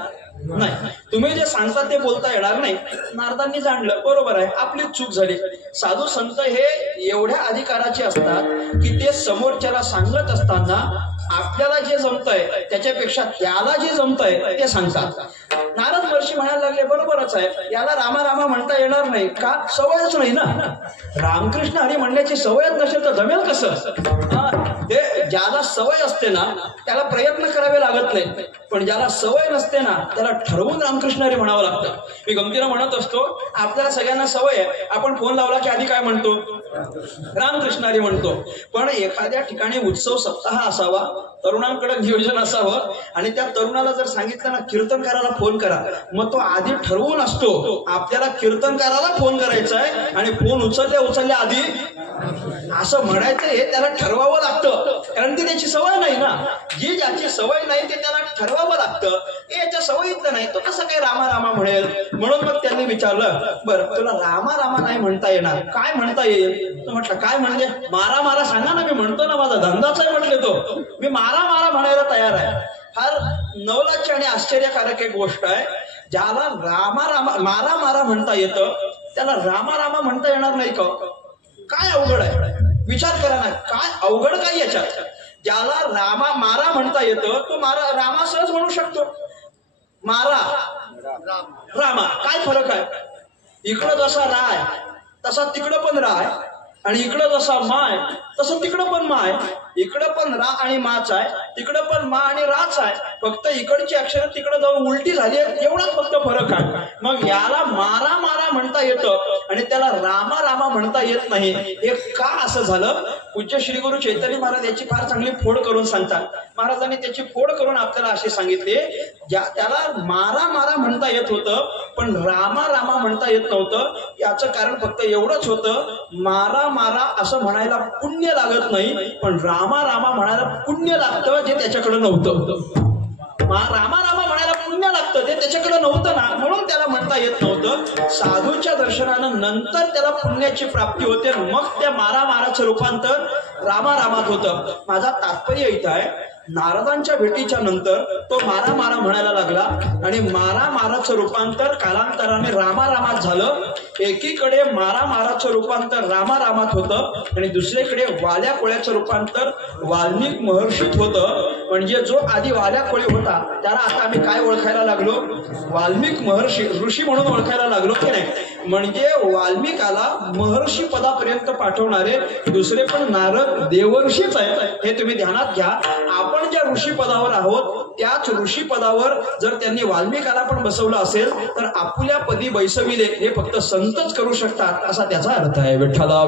नाही, तुम्ही जे सांगतात ते बोलता येणार नाही. नारदांनी जाणलं बरोबर आहे आपली चूक झाली. साधू संत हे एवढ्या अधिकाराचे असतात की ते समोरच्याला सांगत असताना आपल्याला जे जमतंय त्याच्यापेक्षा त्याला जे जमतंय ते सांगतात. नारद महर्षी म्हणायला लागले बरोबरच आहे, याला रामा रामा म्हणता येणार नाही का, सवयच नाही ना. रामकृष्ण हरी म्हणण्याची सवयच नसेल तर जमेल कसं. ते ज्याला सवय असते ना त्याला प्रयत्न करावे लागत नाही, पण ज्याला सवय नसते ना त्याला ठरवून रामकृष्ण हरी म्हणावं लागतं. मी गमतीनं म्हणत असतो आपल्याला सगळ्यांना सवय आहे, आपण फोन लावला की आधी काय म्हणतो रामकृष्ण हरी म्हणतो. पण एखाद्या ठिकाणी उत्सव सप्ताह असावा, तरुणांकडे नियोजन असावं आणि त्या तरुणाला जर सांगितलं ना कीर्तनकाराला फोन करा, मग तो आधी ठरवून असतो आपल्याला कीर्तनकाराला फोन करायचा आहे आणि फोन उचलल्या आधी असं म्हणायचं हे त्याला ठरवावं लागतं, कारण ती त्याची सवय नाही ना. जी ज्याची सवय नाही ते त्याला ठरवावं लागतं. याच्या सवयीतलं नाही तो कसं काय रामा रामा म्हणेल. म्हणून मग त्यांनी विचारलं बरं तुला रामा रामा नाही म्हणता येणार, काय म्हणता येईल. म्हटलं काय म्हणजे, मारा मारा सांगा ना, मी म्हणतो ना माझा धंदाच आहे म्हटले तो, मी मारा मारा म्हणायला तयार आहे. फार नवलाची आणि आश्चर्यकारक एक गोष्ट आहे, ज्याला रामा रामा मारा मारा म्हणता येतं त्याला रामा रामा म्हणता येणार नाही का. काय अवघड आहे विचार करा ना, काय अवघड काय याच्यात. ज्याला रामा मारा म्हणता येतं तो मारा रामा सहज म्हणू शकतो. मारा रामा काय फरक आहे. इकडं जसा राय तसा तिकडं पण राय, आणि इकडं जसा माय तसं तिकडं पण माय. इकडं पण रा आणि माच आहे, तिकडं पण मा आणि राच आहे, फक्त इकडची अक्षर तिकडं जाऊन उलटी झाली एवढाच फक्त फरक आहे. मग याला मारा मारा म्हणता येतं आणि त्याला रामा रामा म्हणता येत नाही, हे का असं झालं. पूज्य श्री गुरु चैतन्य महाराज याची फार चांगली फोड करून सांगतात. महाराजांनी त्याची फोड करून आपल्याला असे सांगितले, त्याला मारा मारा म्हणता येत होतं पण रामा रामा म्हणता येत नव्हतं. याचं कारण फक्त एवढंच होतं, मारा मारा असं म्हणायला पुण्य लागत नाही, पण रामा रामा म्हणायला पुण्य लागतं जे त्याच्याकडे नव्हतं. रामा रामा म्हणायला पुण्य लागतं ते त्याच्याकडे नव्हतं ना, म्हणून त्याला म्हणता येत नव्हतं. साधूच्या दर्शनानं नंतर त्याला पुण्याची प्राप्ती होते, मग त्या मारा माराचं रूपांतर रामा रामात होतं. माझा तात्पर्य इथं आहे, नारदांच्या भेटीच्या नंतर तो मारा मारा म्हणायला लागला आणि मारा माराचं रूपांतर कालांतराने रामा रामात झालं. एकीकडे मारा माराचं रूपांतर रामा रामात होतं आणि दुसरीकडे वाल्या कोळ्याचं रूपांतर वाल्मिक महर्षीत होतं. म्हणजे जो आधी वाल्या कोळी होता त्याला आता आम्ही काय ओळखायला लागलो, वाल्मिक महर्षी ऋषी म्हणून ओळखायला लागलो की नाही. म्हणजे वाल्मिकाला महर्षी पदापर्यंत पाठवणारे दुसरे पण नारद देवर्षीच आहेत, हे तुम्ही ध्यानात घ्या. आपण ज्या ऋषी पदावर आहोत त्याच ऋषी पदावर जर त्यांनी वाल्मिकाला पण बसवलं असेल तर आपल्या पदी बैसविले हे फक्त संतच करू शकतात असा त्याचा अर्थ आहे. विठ्ठला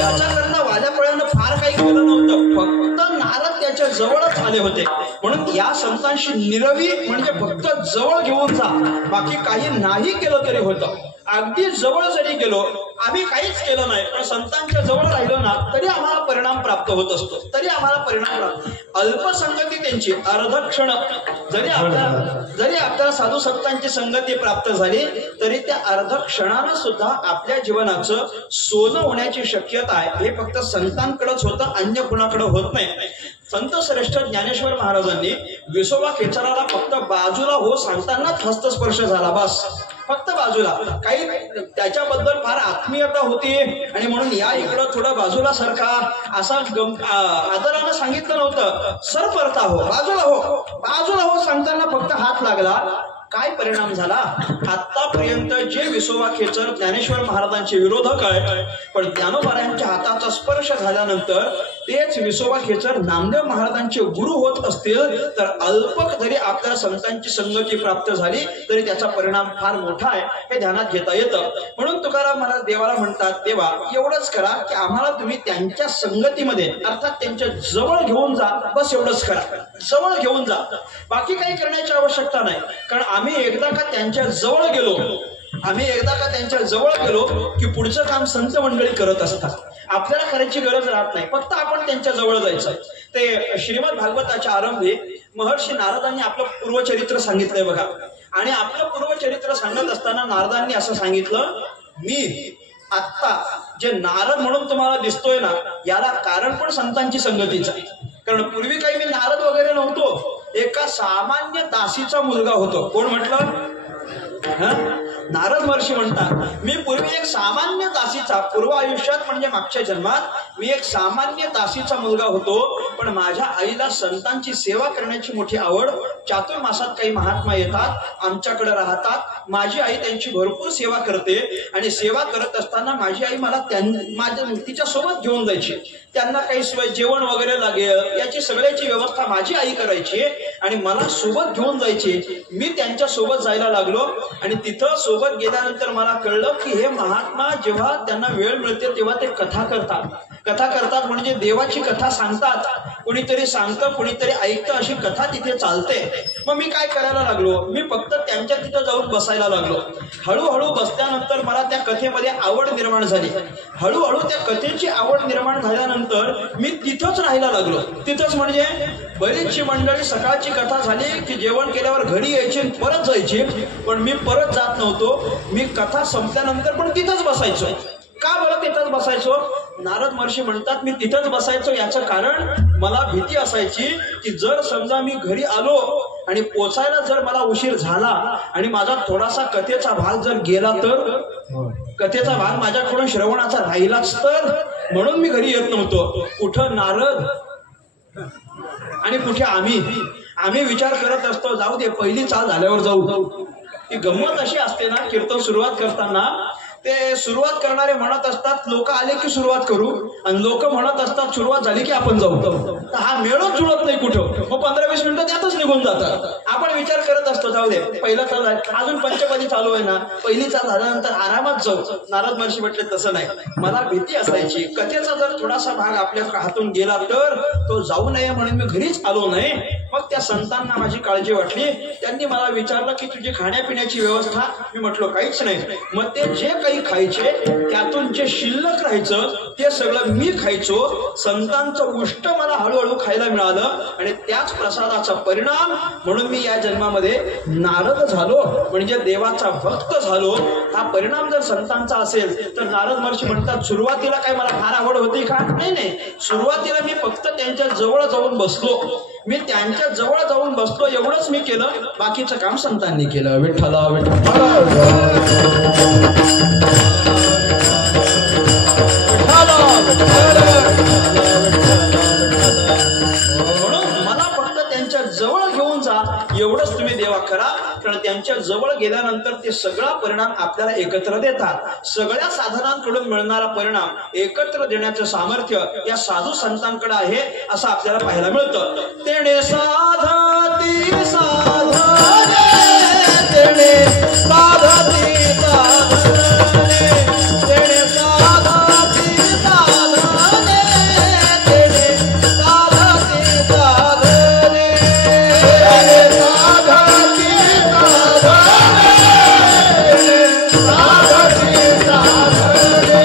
याच्याकरता वाल्याकोळ्यानं फार काही केलं नव्हतं, फक्त नारद त्याच्या जवळच आले होते. म्हणून या संतांशी निरवी म्हणजे फक्त जवळ घेऊन जा, बाकी काही नाही केलं तरी होतं. अगदी जवळ जरी गेलो आम्ही काहीच केलं नाही पण संतांच्या जवळ राहिलो ना तरी आम्हाला परिणाम प्राप्त होत असतो, तरी आम्हाला परिणाम प्राप्त. अल्पसंगती त्यांची अर्धक्षण जरी आपल्याला साधू संतांची संगती प्राप्त झाली तरी त्या अर्धक्षणानं सुद्धा आपल्या जीवनाचं सोनं होण्याची शक्यता आहे. हे फक्त संतांकडेच होतं, अन्य कुणाकडे होत नाही. संत श्रेष्ठ ज्ञानेश्वर महाराजांनी विसोबा खेचराला फक्त बाजूला हो सांगतानाच हस्तस्पर्श झाला, बस फक्त बाजूला. काही त्याच्याबद्दल फार आत्मीयता होती आणि म्हणून या इकडं थोडं बाजूला सारखा असा आदरानं सांगितलं नव्हतं. सर परता हो, बाजूला हो सांगताना फक्त हात लागला. काय परिणाम झाला? आतापर्यंत जे विसोबा खेचर ज्ञानेश्वर महाराजांचे विरोधक आहे पण ज्ञानोबारायांच्या हाताचा स्पर्श झाल्यानंतर तेच विसोबा खेचर नामदेव महाराजांचे गुरु होत असतील तर अल्पक जरी आपल्या संतांची संगती प्राप्त झाली तरी त्याचा परिणाम फार मोठा आहे हे ध्यानात घेता येतं. म्हणून तुकाराम महाराज देवाला म्हणतात, देवा एवढंच करा की आम्हाला तुम्ही त्यांच्या संगतीमध्ये अर्थात त्यांच्या जवळ घेऊन जा, बस एवढंच करा, जवळ घेऊन जा, बाकी काही करण्याची आवश्यकता नाही. कारण आम्ही एकदा का त्यांच्या जवळ गेलो की पुढचं काम संत मंडळी करत असतात, आपल्याला करायची गरज राहत नाही, फक्त आपण त्यांच्या जवळ जायचं. ते श्रीमद भागवताच्या आरंभी महर्षी नारदांनी आपलं पूर्वचरित्र सांगितलंय बघा. आणि आपलं पूर्वचरित्र सांगत असताना नारदांनी असं सांगितलं, मी आत्ता जे नारद म्हणून तुम्हाला दिसतोय ना याला कारण पण संतांची संगतीच आहे. कारण पूर्वी काही मी नारद वगैरे नव्हतो, एका सामान्य दासीचा मुलगा होतो. कोण म्हटलं? नारद महर्षी म्हणतात, मी पूर्वी एक सामान्य दासीचा, पूर्व आयुष्यात म्हणजे मागच्या जन्मात मी एक सामान्य दासीचा मुलगा होतो. पण माझ्या आईला संतांची सेवा करण्याची मोठी आवड. चातुर्मासात काही महात्मा येतात, आमच्याकडे राहतात, माझी आई त्यांची भरपूर सेवा करते आणि सेवा करत असताना माझी आई मला तिच्या सोबत घेऊन जायची. त्यांना काही जेवण वगैरे लागेल याची सगळ्याची व्यवस्था माझी आई करायची आणि मला सोबत घेऊन जायची. मी त्यांच्या सोबत जायला लागलो आणि तिथं सोबत गेल्यानंतर मला कळलं की हे महात्मा जेव्हा त्यांना वेळ मिळते तेव्हा ते कथा करतात म्हणजे देवाची कथा सांगतात. कुणीतरी सांगतं, कुणीतरी ऐकतं, अशी कथा तिथे चालते. मग मी काय करायला लागलो, मी फक्त त्यांच्या तिथं जाऊन बसायला लागलो. हळूहळू बसल्यानंतर मला त्या कथेमध्ये आवड निर्माण झाली. हळूहळू त्या कथेची आवड निर्माण झाल्यानंतर मी तिथंच राहायला लागलो. तिथंच म्हणजे बरीचशी मंडळी सकाळची कथा झाली की जेवण केल्यावर घरी यायची परत जायची, पण मी परत जात नव्हतो. मी कथा संपल्यानंतर पण तिथंच बसायचो. का बरं तिथंच बसायचो? नारद महर्षी म्हणतात, मी तिथंच बसायचो याचं कारण मला भीती असायची की जर समजा मी घरी आलो आणि पोचायला जर मला उशीर झाला आणि माझा थोडासा कथेचा भाग जर गेला तर, कथेचा भाग माझ्याकडून श्रवणाचा राहिलाच तर, म्हणून मी घरी येत नव्हतो. कुठं नारद आणि कुठे आम्ही विचार करत असतो, जाऊ दे पहिली चाल झाल्यावर जाऊ. ही गंमत अशी असते ना, कीर्तन सुरुवात करताना ते सुरुवात करणारे म्हणत असतात लोक आले की सुरुवात करू आणि लोक म्हणत असतात सुरुवात झाली की आपण जाऊ. तर हा मेळच जुळत नाही कुठं. मग 15-20 मिनिटं त्यातच निघून जातात. आपण विचार करत असतो, जाऊ दे पहिला चाल अजून पंचपदी चालू आहे ना, पहिली चाल झाल्यानंतर आरामात जाऊ. नारद महर्षी म्हटले तसं नाही. मला भीती असायची कथेचा जर थोडासा भाग आपल्या हातून गेला तर तो जाऊ नये म्हणून मी घरीच आलो नाही. मग त्या संतांना माझी काळजी वाटली. त्यांनी मला विचारलं की तुझी खाण्यापिण्याची व्यवस्था? मी म्हटलो काहीच नाही. मग ते जे काही खायचे त्यातून जे शिल्लक राहायचं ते सगळं मी खायचो. संतांचं उष्ट मला हळूहळू खायला मिळालं आणि त्याच प्रसादाचा परिणाम म्हणून मी या जन्मामध्ये नारद झालो, म्हणजे देवाचा भक्त झालो. हा परिणाम जर संतांचा असेल तर नारद महर्षी म्हणतात, सुरुवातीला काय मला फार आवड होती का? नाही, सुरुवातीला मी फक्त त्यांच्या जवळ जाऊन बसलो. मी त्यांच्या जवळ जाऊन बसलो एवढंच मी केलं, बाकीचं काम संतांनी केलं. विठ्ठला विठ्ठला. म्हणून मला फक्त त्यांच्या जवळ घेऊन जा एवढंच तुम्ही देवा करा. कारण त्यांच्या जवळ गेल्यानंतर ते सगळा परिणाम आपल्याला एकत्र देतात. सगळ्या साधनांकडून मिळणारा परिणाम एकत्र देण्याचं सामर्थ्य या साधू संतांकडे आहे असं आपल्याला पाहायला मिळतं. तेणे साधती साधने, तेणे साधती साधने, तेणे साधती साधने, तेणे साधती साधने, तेणे साधती साधने, साधती साधने.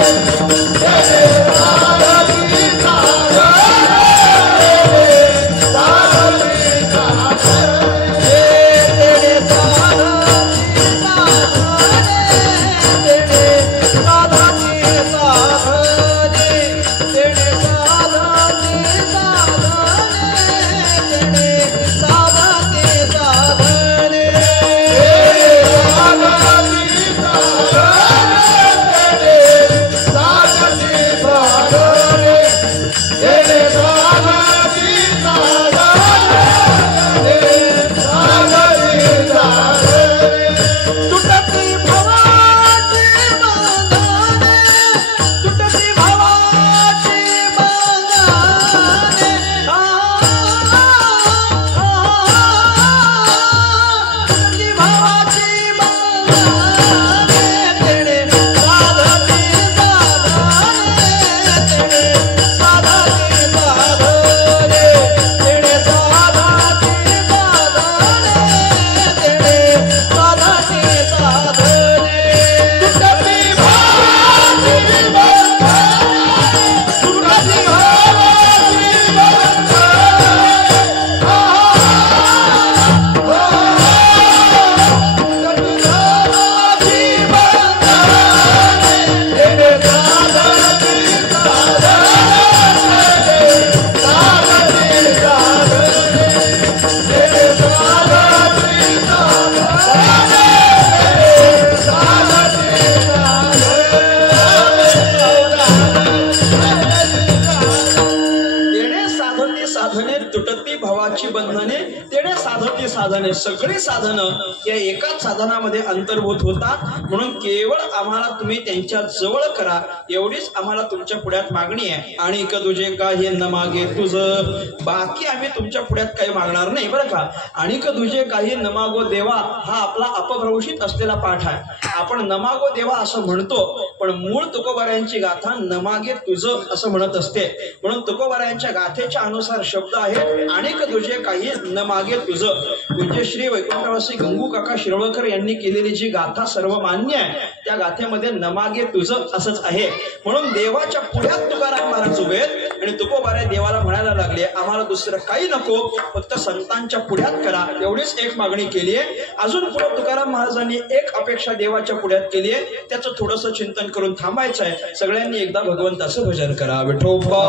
बंधने तेणे साधती साधने सगळी साधनं या एकाच साधनामध्ये अंतर्भूत होतात म्हणून केवळ आम्हाला तुम्ही त्यांच्या जवळ करा एवढीच आम्हाला तुमच्या पुढ्यात मागणी आहे आणि तुझे काही न मागे तुझं बाकी आम्ही तुमच्या पुढ्यात काही मागणार नाही बरं का आणि तुझे काही न मागो देवा हा आपला अपभ्रंशित असलेला पाठ आहे आपण न मागो देवा असं म्हणतो पण मूळ तुकोबारायांची गाथा न मागे तुझं असं म्हणत असते म्हणून तुकोबारायांच्या गाथेच्या अनुसार शब्द आहे आणि तुझे काही न मागे तुझं पूज्य श्री वैकुंठवासी गंगू काका शिरवळकर यांनी केलेली जी गाथा सर्व मान्य आहे त्या गाथेमध्ये न मागे तुझं असंच आहे म्हणून देवाच्या पुढ्यात तुकाराम महाराज उभे आहेत आणि तुकोबाराय देवाला म्हणायला लागले आम्हाला दुसरं काही नको फक्त संतांच्या पुढ्यात करा एवढीच एक मागणी केली आहे अजून पुढे तुकाराम महाराजांनी एक अपेक्षा देवाच्या पुढ्यात केली आहे त्याचं थोडंसं चिंतन करून थांबायचं आहे सगळ्यांनी एकदा भगवंताचं भजन करा विठोबा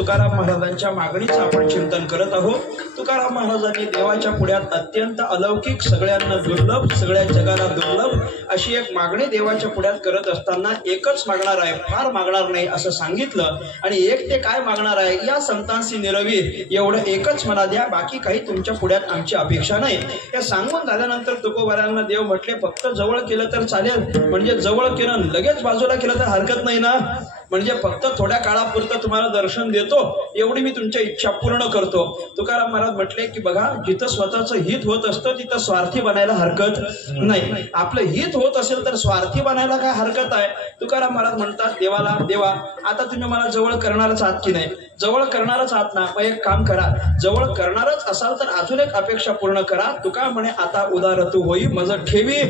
तुकाराम महाराजांच्या मागणीचं आपण चिंतन करत आहोत तुकाराम महाराजांनी देवाच्या पुढ्यात अत्यंत अलौकिक सगळ्यांना दुर्लभ सगळ्या जगाला दुर्लभ अशी एक मागणी देवाच्या पुढ्यात करत असताना एकच मागणार आहे फार मागणार नाही असं सांगितलं आणि एक ते काय मागणार आहे या संतांशी निरवी एवढं एकच मला द्या बाकी काही तुमच्या पुढ्यात आमची अपेक्षा नाही हे सांगून झाल्यानंतर तुकोबारायांना देव म्हटले फक्त जवळ केलं तर चालेल म्हणजे जवळ केलं लगेच बाजूला केलं तर हरकत नाही ना म्हणजे फक्त थोड्या काळापुरतं तुम्हाला दर्शन देतो एवढी मी तुमच्या इच्छा पूर्ण करतो तुकाराम महाराज म्हटले की बघा जिथं स्वतःचं हित होत असतं तिथं स्वार्थी बनायला हरकत नाही आपलं हित होत असेल तर स्वार्थी बनायला काय हरकत आहे तुकाराम महाराज म्हणतात देवाला देवा आता तुम्ही मला जवळ करणारच आहात की नाही जवळ करणारच आहात ना मग एक काम करा जवळ करणारच असाल तर अजून एक अपेक्षा पूर्ण करा तुका म्हणे आता उदार तू होई मज ठेवी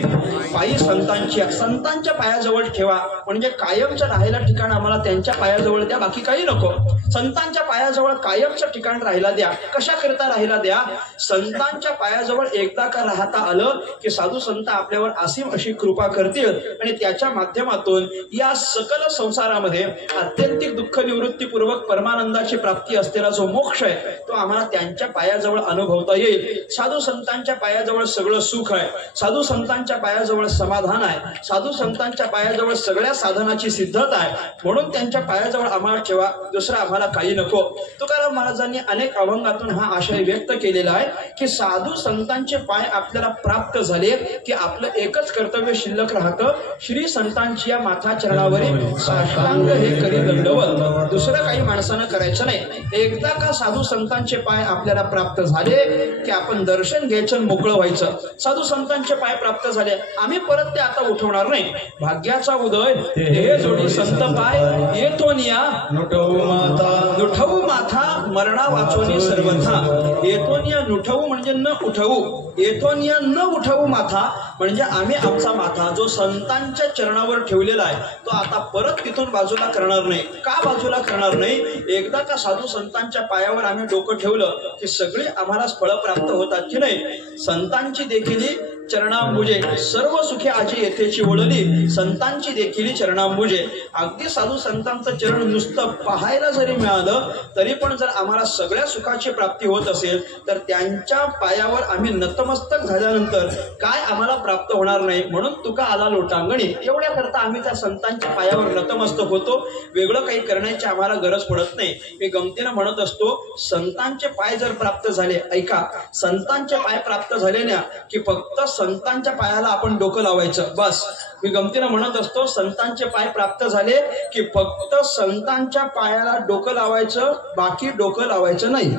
पायी संतांच्या पायाजवळ ठेवा म्हणजे कायमचं राहायला ठिकाण आम्हाला त्यांच्या पायाजवळ द्या बाकी काही नको संतांच्या पायाजवळ कायमचं ठिकाण राहायला द्या कशा करता राहायला द्या संतांच्या पायाजवळ एकदा का राहता आलं की साधू संत आपल्यावर असीम अशी कृपा करतील आणि त्याच्या माध्यमातून या सकल संसारामध्ये अत्यंतिक दुःख निवृत्तीपूर्वक परमानंद आनंदाची प्राप्ती असलेला जो मोक्ष आहे तो आम्हाला त्यांच्या पायाजवळ अनुभवता येईल. साधू संतांच्या पायाजवळ सगळं सुख आहे, साधू संतांच्या पायाजवळ समाधान आहे, साधू संतांच्या पायाजवळ सगळ्या साधनाची सिद्धता आहे. म्हणून त्यांच्या पायाजवळ आम्हाला ठेवा, दुसरं आम्हाला काही नको. तुकाराम महाराजांनी अनेक अभंगातून हा आशय व्यक्त केलेला आहे की साधू संतांचे पाय आपल्याला प्राप्त झाले की आपलं एकच कर्तव्य शिल्लक राहतं, श्री संतांची या माथा चरणावरील साष्टांग हे करी दंडवत. दुसरं काही माणसानं करायचं नाही. एकदा का साधू संतांचे पाय आपल्याला प्राप्त झाले की आपण दर्शन घ्यायचं, मोकळं व्हायचं. साधू संतांचे पाय प्राप्त झाले, आम्ही परत ते आता उठवणार नाही. भाग्याचा उदय हे जोडी संत पाय येतो निया नुठवू माथा मरणा वाचवणी सर्वथा. येतोनिया नुठवू म्हणजे न उठवू, येतोनिया न उठवू माथा म्हणजे आम्ही आमचा माथा जो संतांच्या चरणावर ठेवलेला आहे तो आता परत तिथून बाजूला करणार नाही. का बाजूला करणार नाही? एकदा का साधू संतांच्या पायावर आम्ही डोकं ठेवलं की सगळी आम्हाला फळं प्राप्त होतात की नाही. संतांची देखील चरणांबुजे सर्व सुखे आजी येथेची ओढली, संतांची देखील चरणांबुजे. अगदी साधू संतांचं चरण नुसतं पाहायला जरी मिळालं तरी पण जर आम्हाला सगळ्या सुखाची प्राप्ती होत असेल तर त्यांच्या पायावर आम्ही नतमस्तक झाल्यानंतर काय आम्हाला प्राप्त होणार नाही. म्हणून तुका आला लोटांगणी एवढ्या करता आम्ही त्या संतांच्या पायावर नतमस्तक होतो. वेगळं काही करण्याची आम्हाला गरज पडत नाही. मी गमतीनं म्हणत असतो, संतांचे पाय जर प्राप्त झाले, ऐका, संतांचे पाय प्राप्त झाले ना की फक्त संतांच्या पायाला आपण डोकं लावायचं बस. मी गमतीनं म्हणत असतो, संतांचे पाय प्राप्त झाले की फक्त संतांच्या पायाला डोकं लावायचं, बाकी डोकं लावायचं नाही.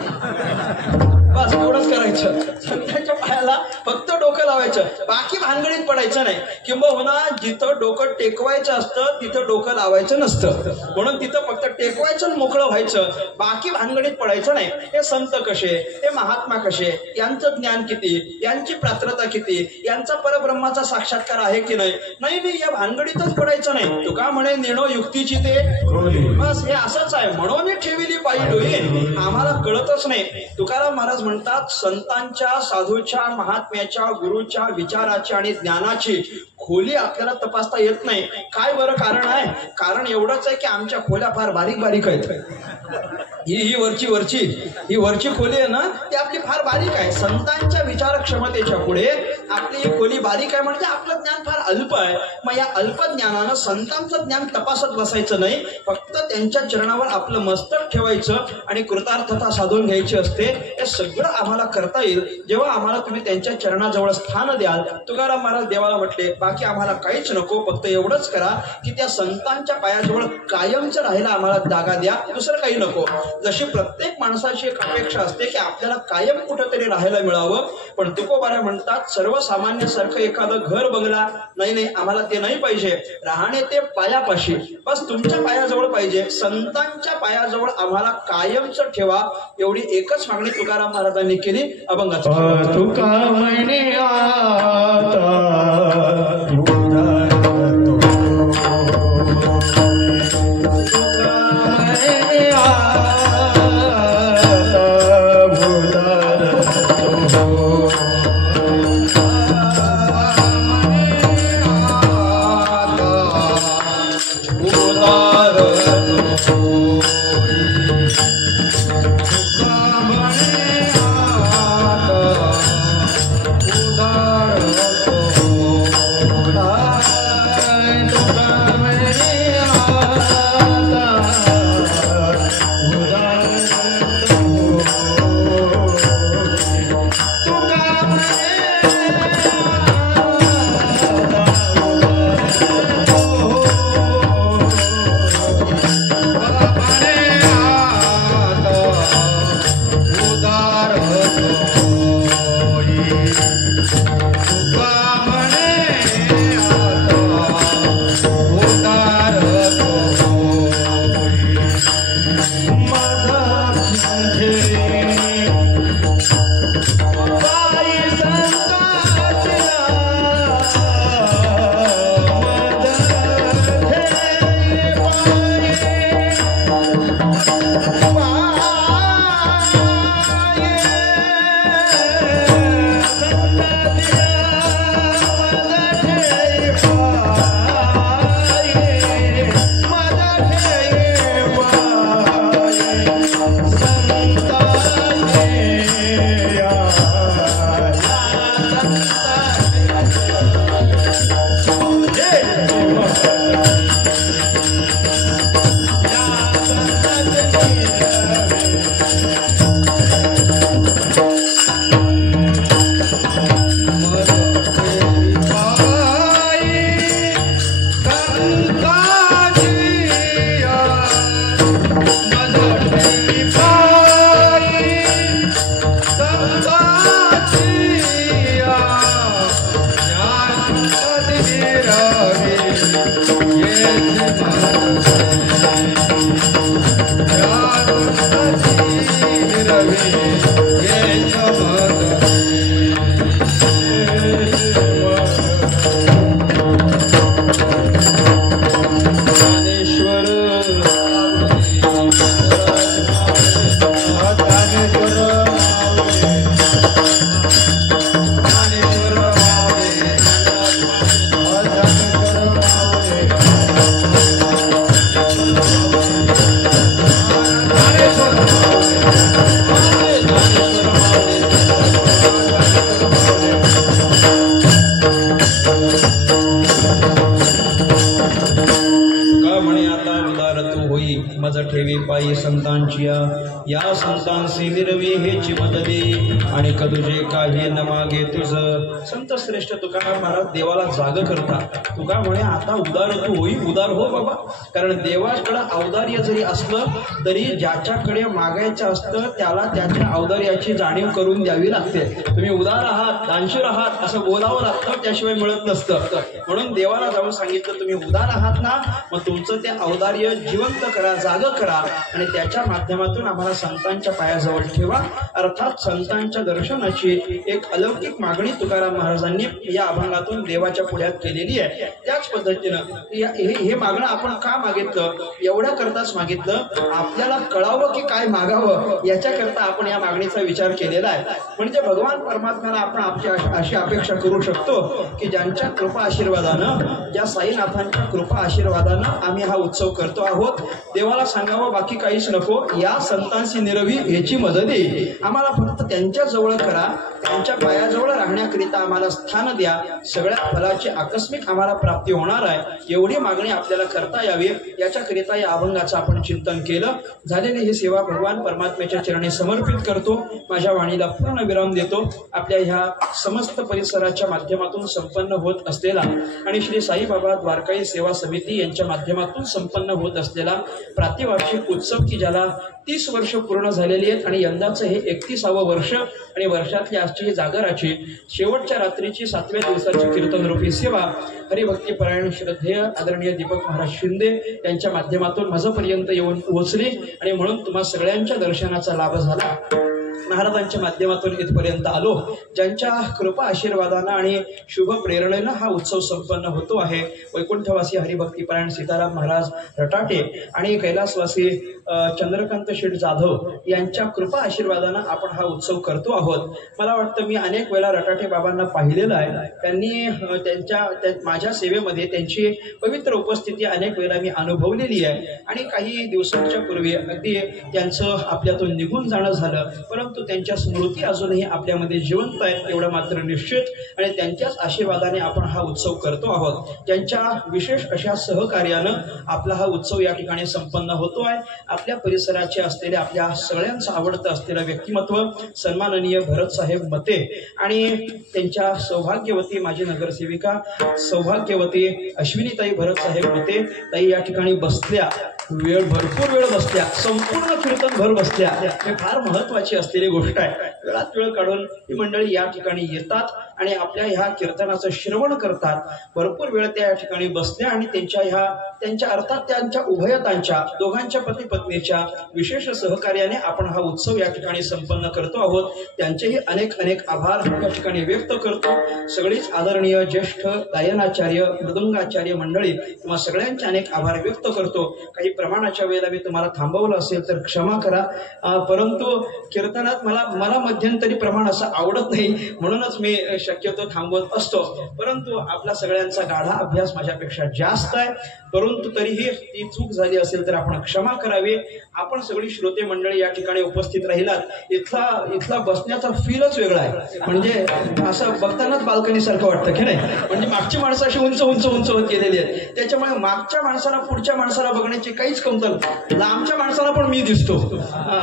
बस एवढंच करायचं. संतांच्या पायाला फक्त डोकं लावायचं, बाकी भानगडीत पडायचं नाही. किंबहुना जिथं डोकं टेकवायचं असतं तिथं डोकं लावायचं नसतं. म्हणून तिथं फक्त टेकवायचं आणि मोकळं व्हायचं, बाकी भानगडीत पडायचं नाही. हे संत कसे, हे महात्मा कसे, यांचं ज्ञान किती, यांची पात्रता किती, यांचा परब्रह्माचा साक्षात्कार आहे की नाही, नाही या भानगडीतच पडायचं नाही. तुका म्हणे नेणो युक्तीची ते बस हे असंच आहे. म्हणून ठेविली पायी डोई आम्हाला कळतच नाही. तुकाराम महाराज म्हणतात, संतांच्या, साधूच्या, महात्म्याच्या, गुरुच्या विचाराची आणि ज्ञानाची खोली आपल्याला तपासता येत नाही. काय बरं कारण आहे? कारण एवढंच आहे की आमच्या खोल्या फार बारीक बारीक आहेत. ही वरची खोली आहे ना ती आपली फार बारीक आहे. संतांच्या विचार क्षमतेच्या पुढे आपली ही खोली बारीक आहे म्हणजे आपलं ज्ञान फार अल्प आहे. मग या अल्प ज्ञानानं संतांचं ज्ञान तपासत बसायचं नाही, फक्त त्यांच्या चरणावर आपलं मस्तक ठेवायचं आणि कृतार्थता साधून घ्यायची असते. हे सगळं आम्हाला करता येईल जेव्हा आम्हाला तुम्ही त्यांच्या चरणाजवळ स्थान द्याल. तुकाराम महाराज देवाला म्हटले, बाकी आम्हाला काहीच नको, फक्त एवढंच करा की त्या संतांच्या पायाजवळ कायमचं राहायला आम्हाला जागा द्या, दुसरं काही नको. जशी प्रत्येक माणसाची एक अपेक्षा असते की आपल्याला कायम कुठेतरी राहायला मिळावं, पण तुकोबारा म्हणतात सर्वसामान्यासारखं एखादं घर बंगला नाही, आम्हाला ते नाही पाहिजे. राहणे ते पायापाशी, बस तुमच्या पायाजवळ पाहिजे. संतांच्या पायाजवळ आम्हाला कायमचं ठेवा, एवढी एकच मागणी तुकाराम महाराजांनी केली. अभंगाचा तुका म्हणे आता मज ठेवी पायी संतांचिया या संतांसी निर्वी हेची मज दे आणि कदुजे काही न मागे तुझ. संत श्रेष्ठ तुकाराम महाराज देवाला जाग करतात. तुका म्हणे आता उदार तू होई, उदार हो बाबा. कारण देवाकडे औदार्य जरी असलं तरी ज्याच्याकडे मागायचं असतं त्याला त्याच्या औदार्याची जाणीव करून द्यावी लागते. तुम्ही उदार आहात, दानशूर आहात असं बोलावं लागतं, त्याशिवाय मिळत नसतं. म्हणून देवाला जाऊन सांगितलं तुम्ही उदार आहात ना, मग तुमचं ते औदार्य जिवंत करा, जाग करा आणि त्याच्या माध्यमातून आम्हाला संतांच्या पायाजवळ ठेवा. अर्थात संतांच्या दर्शनाची एक अलौकिक मागणी तुकाराम महाराजांनी या अभंगातून देवाच्या पुढ्यात केलेली आहे. त्याच पद्धतीनं हे मागणं आपण का मागितलं, एवढ्या करताच मागितलं आपल्याला कळावं की काय मागावं याच्याकरता आपण या मागणीचा विचार केलेला आहे. म्हणजे भगवान परमात्म्याला आपण अशी अपेक्षा करू शकतो की ज्यांच्या कृपा आशीर्वादानं, ज्या साईनाथांच्या कृपा आशीर्वादानं आम्ही हा उत्सव करतो आहोत, देवाला सांगावं बाकी काहीच नको, या संतांशी निरवी याची मदत दे. आम्हाला फक्त त्यांच्या जवळ करा, त्यांच्या पायाजवळ राहण्याकरिता आम्हाला स्थान द्या, सगळ्या फलाची आकस्मिक आम्हाला प्राप्ती होणार आहे. एवढी मागणी आपल्याला करता यावी याच्याकरिता या अभंगाचं आपण चिंतन केलं. झालेली ही सेवा भगवान परमात्म्याच्या चरणी समर्पित करतो. माझ्या वाणीला पूर्ण विराम देतो. आपल्या ह्या समस्त परिसराच्या माध्यमातून संपन्न होत असलेला आणि श्री साईबाबा द्वारकाई सेवा समिती यांच्या माध्यमातून संपन्न होत असलेला प्रातिवार्षिक उत्सव की ज्याला 30 वर्ष पूर्ण झालेली आहेत आणि यंदाचं हे 31वे वर्ष आणि वर्षातली आजची जागराची शेवटच्या रात्रीची 7व्या दिवसाची कीर्तनरूपी सेवा हरिभक्तीपरायण श्रद्धेय आदरणीय दीपक महाराज शिंदे यांच्या माध्यमातून माझ्यापर्यंत येऊन पोहोचली आणि म्हणून तुम्हा सगळ्यांच्या दर्शनाचा लाभ झाला. महाराजांच्या माध्यमातून इथपर्यंत आलो. ज्यांच्या कृपा आशीर्वादानं आणि शुभ प्रेरणेनं हा उत्सव संपन्न होतो आहे. वैकुंठवासी हरिभक्तीपरायण सीताराम महाराज रटाटे आणि कैलासवासी चंद्रकांत शेठ जाधव यांच्या कृपा आशीर्वादानं आपण हा उत्सव करतो आहोत. मला वाटतं मी अनेक वेळा रटाटे बाबांना पाहिलेलं आहे. त्यांनी माझ्या सेवेमध्ये त्यांची पवित्र उपस्थिती अनेक वेळा मी अनुभवलेली आहे आणि काही दिवसांच्या पूर्वी अगदी त्यांचं आपल्यातून निघून जाणं झालं, परंतु त्यांच्या स्मृती अजूनही आपल्यामध्ये जिवंत आहेत एवढं मात्र निश्चित. आणि त्यांच्याच आशीर्वादाने आपण हा उत्सव करतो आहोत. त्यांच्या विशेष अशा सहकार्यानं आपला हा उत्सव या ठिकाणी संपन्न होतो आहे. आपल्या परिसराचे असलेले, आपल्या सगळ्यांचं आवडतं असलेलं व्यक्तिमत्व सन्माननीय भरत साहेब मते आणि त्यांच्या सौभाग्यवती माजी नगरसेविका सौभाग्यवती अश्विनीताई भरत साहेब मते ताई या ठिकाणी बसल्या. भरपूर वेळ बसल्या, संपूर्ण कीर्तन भर बसल्या. हे फार महत्वाची असलेली गोष्ट आहे. वेळात वेळ काढून ही मंडळी या ठिकाणी येतात आणि आपल्या ह्या कीर्तनाचं श्रवण करतात. भरपूर वेळ त्या या ठिकाणी बसल्या आणि त्यांच्या अर्थात त्यांच्या उभयतांच्या दोघांच्या पती पत्नीच्या विशेष सहकार्याने आपण हा उत्सव या ठिकाणी संपन्न करतो आहोत. त्यांचेही अनेक अनेक आभार या ठिकाणी व्यक्त करतो. सगळीच आदरणीय ज्येष्ठ गायनाचार्य मृदंगाचार्य मंडळी तुम्हा सगळ्यांचे अनेक आभार व्यक्त करतो. काही प्रमाणाच्या वेळेला मी तुम्हाला थांबवलं असेल तर क्षमा करा. परंतु कीर्तनात मला मध्यंतरी प्रमाण असं आवडत नाही, म्हणूनच मी शक्यतो थांबवत असतो. परंतु आपला सगळ्यांचा गाढा अभ्यास माझ्यापेक्षा जास्त आहे, परंतु तरीही ती चूक झाली असेल तर आपण क्षमा करावी. आपण सगळी श्रोते मंडळी या ठिकाणी उपस्थित राहिलात. इथला बसण्याचा फीलच वेगळा आहे. म्हणजे असं बघतानाच बाल्कनी सारखं वाटतं की नाही. म्हणजे मागची माणसं अशी उंच उंच उंच होत गेलेली आहेत, त्याच्यामुळे मागच्या माणसाला पुढच्या माणसाला बघण्याची काहीच कमतरता. लांबच्या माणसाला पण मी दिसतो,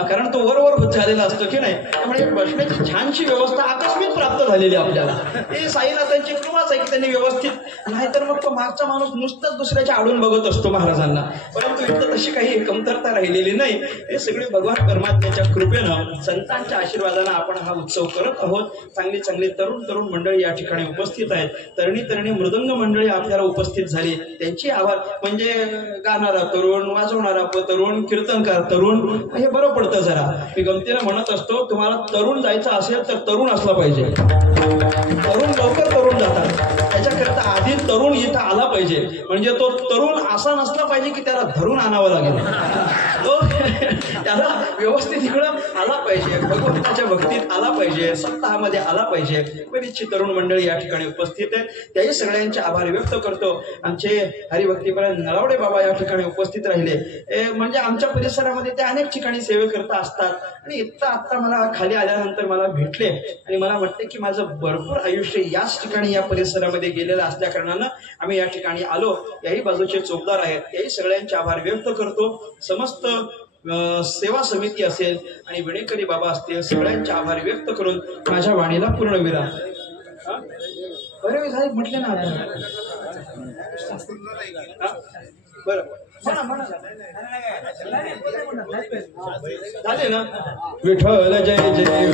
कारण तो वर होत झालेला असतो की नाही. त्यामुळे बसण्याची छानशी व्यवस्था आकस्मिक प्राप्त झालेली आपल्याला. हे साईनाथांची कृपाच आहे की त्यांनी व्यवस्थित, नाहीतर मग तो मागचा माणूस नुसताच दुसऱ्याच्या आडून बघत असतो महाराजांना. परंतु इथं तशी काही कमतरता राहिलेली नाही. हे सगळे भगवान परमात्म्याच्या कृपेनं संतांच्या आशीर्वादानं आपण हा उत्सव करत आहोत. चांगली चांगली तरुण मंडळी या ठिकाणी उपस्थित आहेत. तरुणी मृदंग मंडळी आपल्याला उपस्थित झाली, त्यांची आभार. म्हणजे गाणारा तरुण, वाजवणारा तरुण, कीर्तनकार तरुण, हे बरं पडतं जरा. मी गमतीनं म्हणत असतो, तुम्हाला तरुण जायचं असेल तर तरुण असला पाहिजे. तरुण लवकर तरुण जातात, त्याच्याकरता आधी तरुण इथं आला पाहिजे. म्हणजे तो तरुण असा नसला पाहिजे की त्याला धरून आणावं लागेल, तो त्याला व्यवस्थित इकडं आला पाहिजे, भगवंताच्या भक्तीत आला पाहिजे, सप्ताहामध्ये आला पाहिजे. बरीचशी तरुण मंडळी या ठिकाणी उपस्थित आहेत, त्याही सगळ्यांचे आभार व्यक्त करतो. आमचे हरिभक्तीपरायण नलावडे बाबा या ठिकाणी उपस्थित राहिले. म्हणजे आमच्या परिसरामध्ये ते अनेक ठिकाणी सेवेकरता असतात आणि इथं आत्ता मला खाली आल्यानंतर मला भेटले आणि मला म्हटले की माझं भरपूर आयुष्य याच ठिकाणी या परिसरामध्ये गेलेलं असल्या कारणानं आम्ही या ठिकाणी आलो. याही बाजूचे चौकदार आहेत, याही सगळ्यांचे आभार व्यक्त करतो. समस्त सेवा समिती असेल आणि विणेकरी बाबा असतील, सगळ्यांचे आभार व्यक्त करून माझ्या वाणीला पूर्ण विराम. बरे साहेब म्हटले ना आता बरं झाले ना. विठ्ठल जय जय